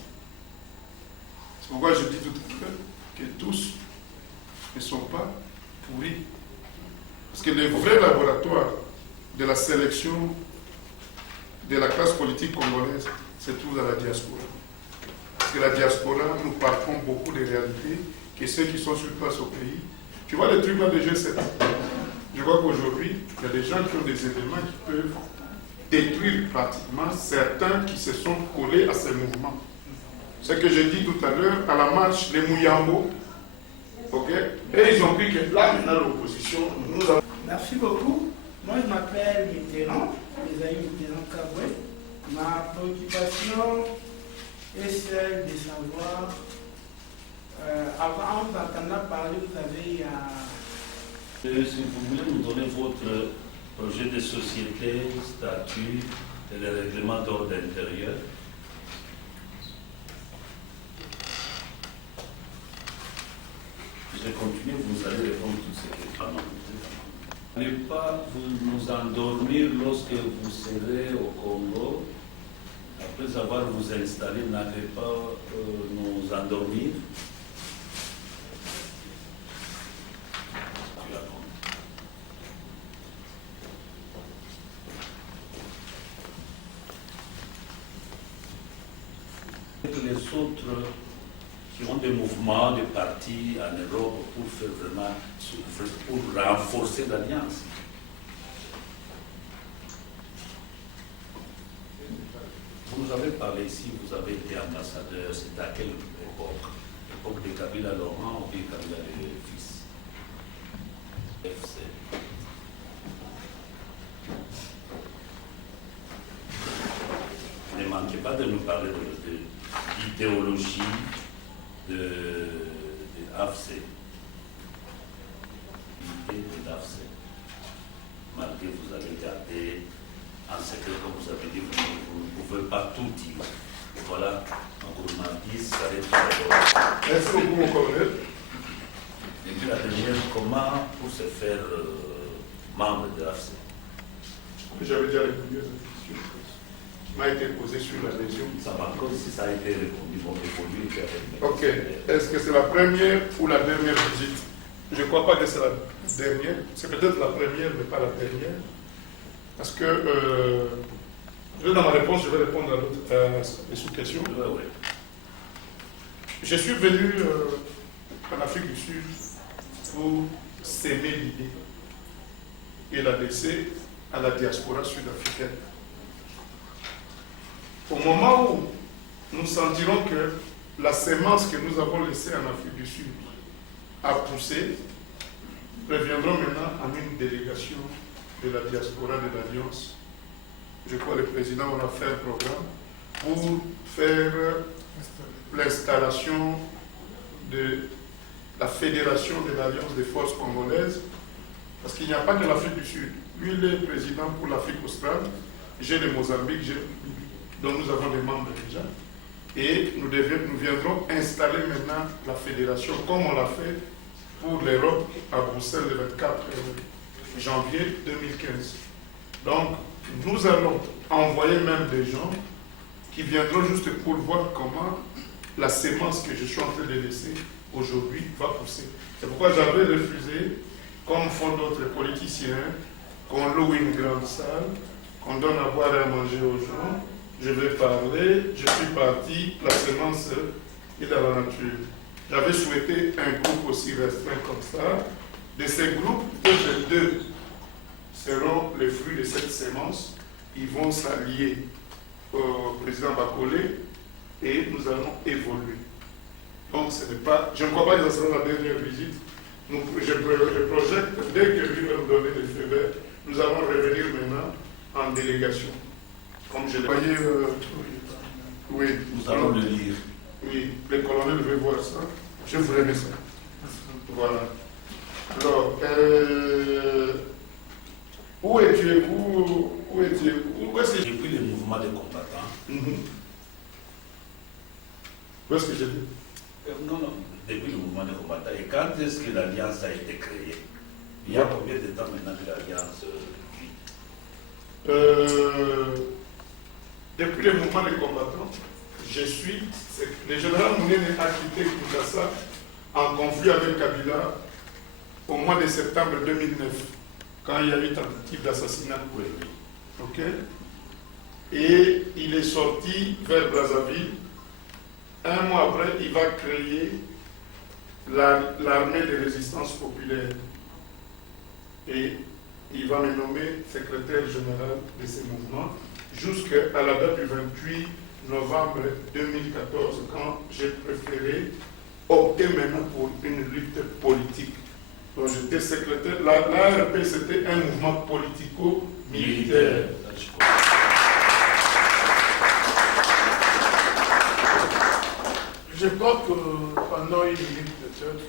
C'est pourquoi je dis tout à l'heure que tous ne sont pas pourris. Parce que le vrai laboratoire de la sélection de la classe politique congolaise se trouve dans la diaspora. Parce que la diaspora, nous partons beaucoup des réalités que ceux qui sont sur place au pays. Tu vois les trucs là de G7. Je vois qu'aujourd'hui, il y a des gens qui ont des éléments qui peuvent détruire pratiquement certains qui se sont collés à ces mouvements. Ce que j'ai dit tout à l'heure, à la marche, les Mouyambo, ok? Et ils ont pris que là, maintenant, l'opposition, nous avons... Merci beaucoup. Moi, je m'appelle Mitterrand, les amis Mitterrand Kaboué. Ma préoccupation est celle de savoir, avant, en vous entendant parler, vous avez... Si vous voulez nous donner votre projet de société, statut et les règlements d'ordre intérieur. Je continue, vous allez répondre tout ce qui est pas mal. Ne pas vous endormir lorsque vous serez au Congo. Après avoir vous installé, n'allez pas nous endormir. Les autres qui ont des mouvements, des partis en Europe pour faire vraiment, pour renforcer l'alliance. Vous nous avez parlé ici, vous avez été ambassadeur, c'était à quelle époque? L'époque de Kabila Laurent ou bien Kabila le fils? FC. Ne manquez pas de nous parler d'idéologie de l'AFC. L'idée de l'AFC. Malgré que vous avez gardé en secret, comme vous avez dit, vous pouvez pas tout dire. Et voilà, en gourmandise, ça va être très bon. Merci beaucoup, mon colonel. Et puis la dernière, comment pour se faire membre de l'AFC? J'avais déjà répondu à cette question qui m'a été posée sur l'adhésion. Ça va encore si ça a été répondu, bon, répondu. Ok. Est-ce que c'est la première ou la dernière visite? Je ne crois pas que c'est la dernière. C'est peut-être la première, mais pas la dernière. Parce que, dans ma réponse, je vais répondre à les sous-questions. Ouais, ouais. Je suis venu en Afrique du Sud pour s'aimer l'idée et la laisser à la diaspora sud-africaine. Au moment où nous sentirons que la sémence que nous avons laissée en Afrique du Sud a poussé, reviendrons maintenant en une délégation de la diaspora de l'Alliance. Je crois que le président on a fait un programme pour faire l'installation de la fédération de l'Alliance des forces congolaises, parce qu'il n'y a pas que l'Afrique du Sud. Lui, il est président pour l'Afrique australe, j'ai le Mozambique, dont nous avons des membres déjà, et nous viendrons installer maintenant la fédération, comme on l'a fait pour l'Europe à Bruxelles le 24 janvier 2015. Donc, nous allons envoyer même des gens qui viendront juste pour voir comment la sémence que je suis en train de laisser aujourd'hui va pousser. C'est pourquoi j'avais refusé, comme font d'autres politiciens, qu'on loue une grande salle, qu'on donne à boire et à manger aux gens. Je vais parler, je suis parti, la sémence est dans la nature. J'avais souhaité un groupe aussi restreint comme ça. De ces groupes, peut-être deux seront les fruits de cette sémence. Ils vont s'allier au président Bakolé et nous allons évoluer. Donc, ce n'est pas, je ne crois pas que ce sera la dernière visite. Je projette, dès que lui va nous donner le feu vert, nous allons revenir maintenant en délégation. Comme je l'ai voyé, oui. Nous allons le lire. Oui, le colonel veut voir ça. Je vous remets ça. Voilà. Alors, où étiez-vous? Où est-ce que Depuis le mouvement des combattants. Où est-ce que j'étais? Non, non, depuis le mouvement des combattants. Et quand est-ce que l'Alliance a été créée? Il y a combien de temps maintenant que l'Alliance vit? Depuis le mouvement des combattants, le général Mounene a quitté Kinshasa en conflit avec Kabila au mois de septembre 2009, quand il y a eu tentative d'assassinat. Ok? Et il est sorti vers Brazzaville. Un mois après, il va créer l'armée de résistance populaire. Et il va me nommer secrétaire général de ce mouvement jusqu'à la date du 28 novembre 2014, quand j'ai préféré opter maintenant pour une lutte politique. Donc j'étais secrétaire. L'ARP, c'était un mouvement politico-militaire. Je crois que pendant une minute peut-être,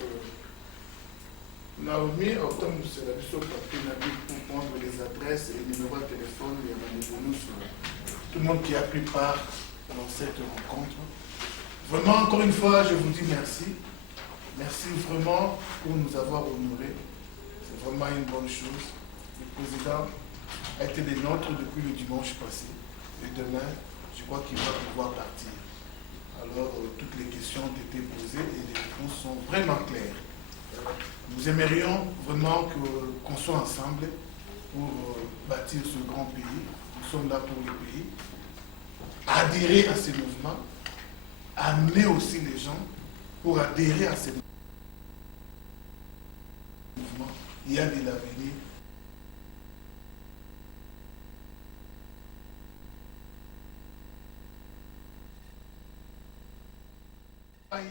Naomi, autant nous sera sur papier pour prendre les adresses et les numéros de téléphone et rendez-vous sur tout le monde qui a pris part dans cette rencontre. Vraiment, encore une fois, je vous dis merci. Merci vraiment pour nous avoir honorés. C'est vraiment une bonne chose. Le président a été des nôtres depuis le dimanche passé. Et demain, je crois qu'il va pouvoir partir. Alors, toutes les questions ont été posées et les réponses sont vraiment claires. Nous aimerions vraiment qu'on soit ensemble pour bâtir ce grand pays. Nous sommes là pour le pays. Adhérer à ces mouvements, amener aussi les gens pour adhérer à ces mouvements. Il y a de l'avenir. Aí,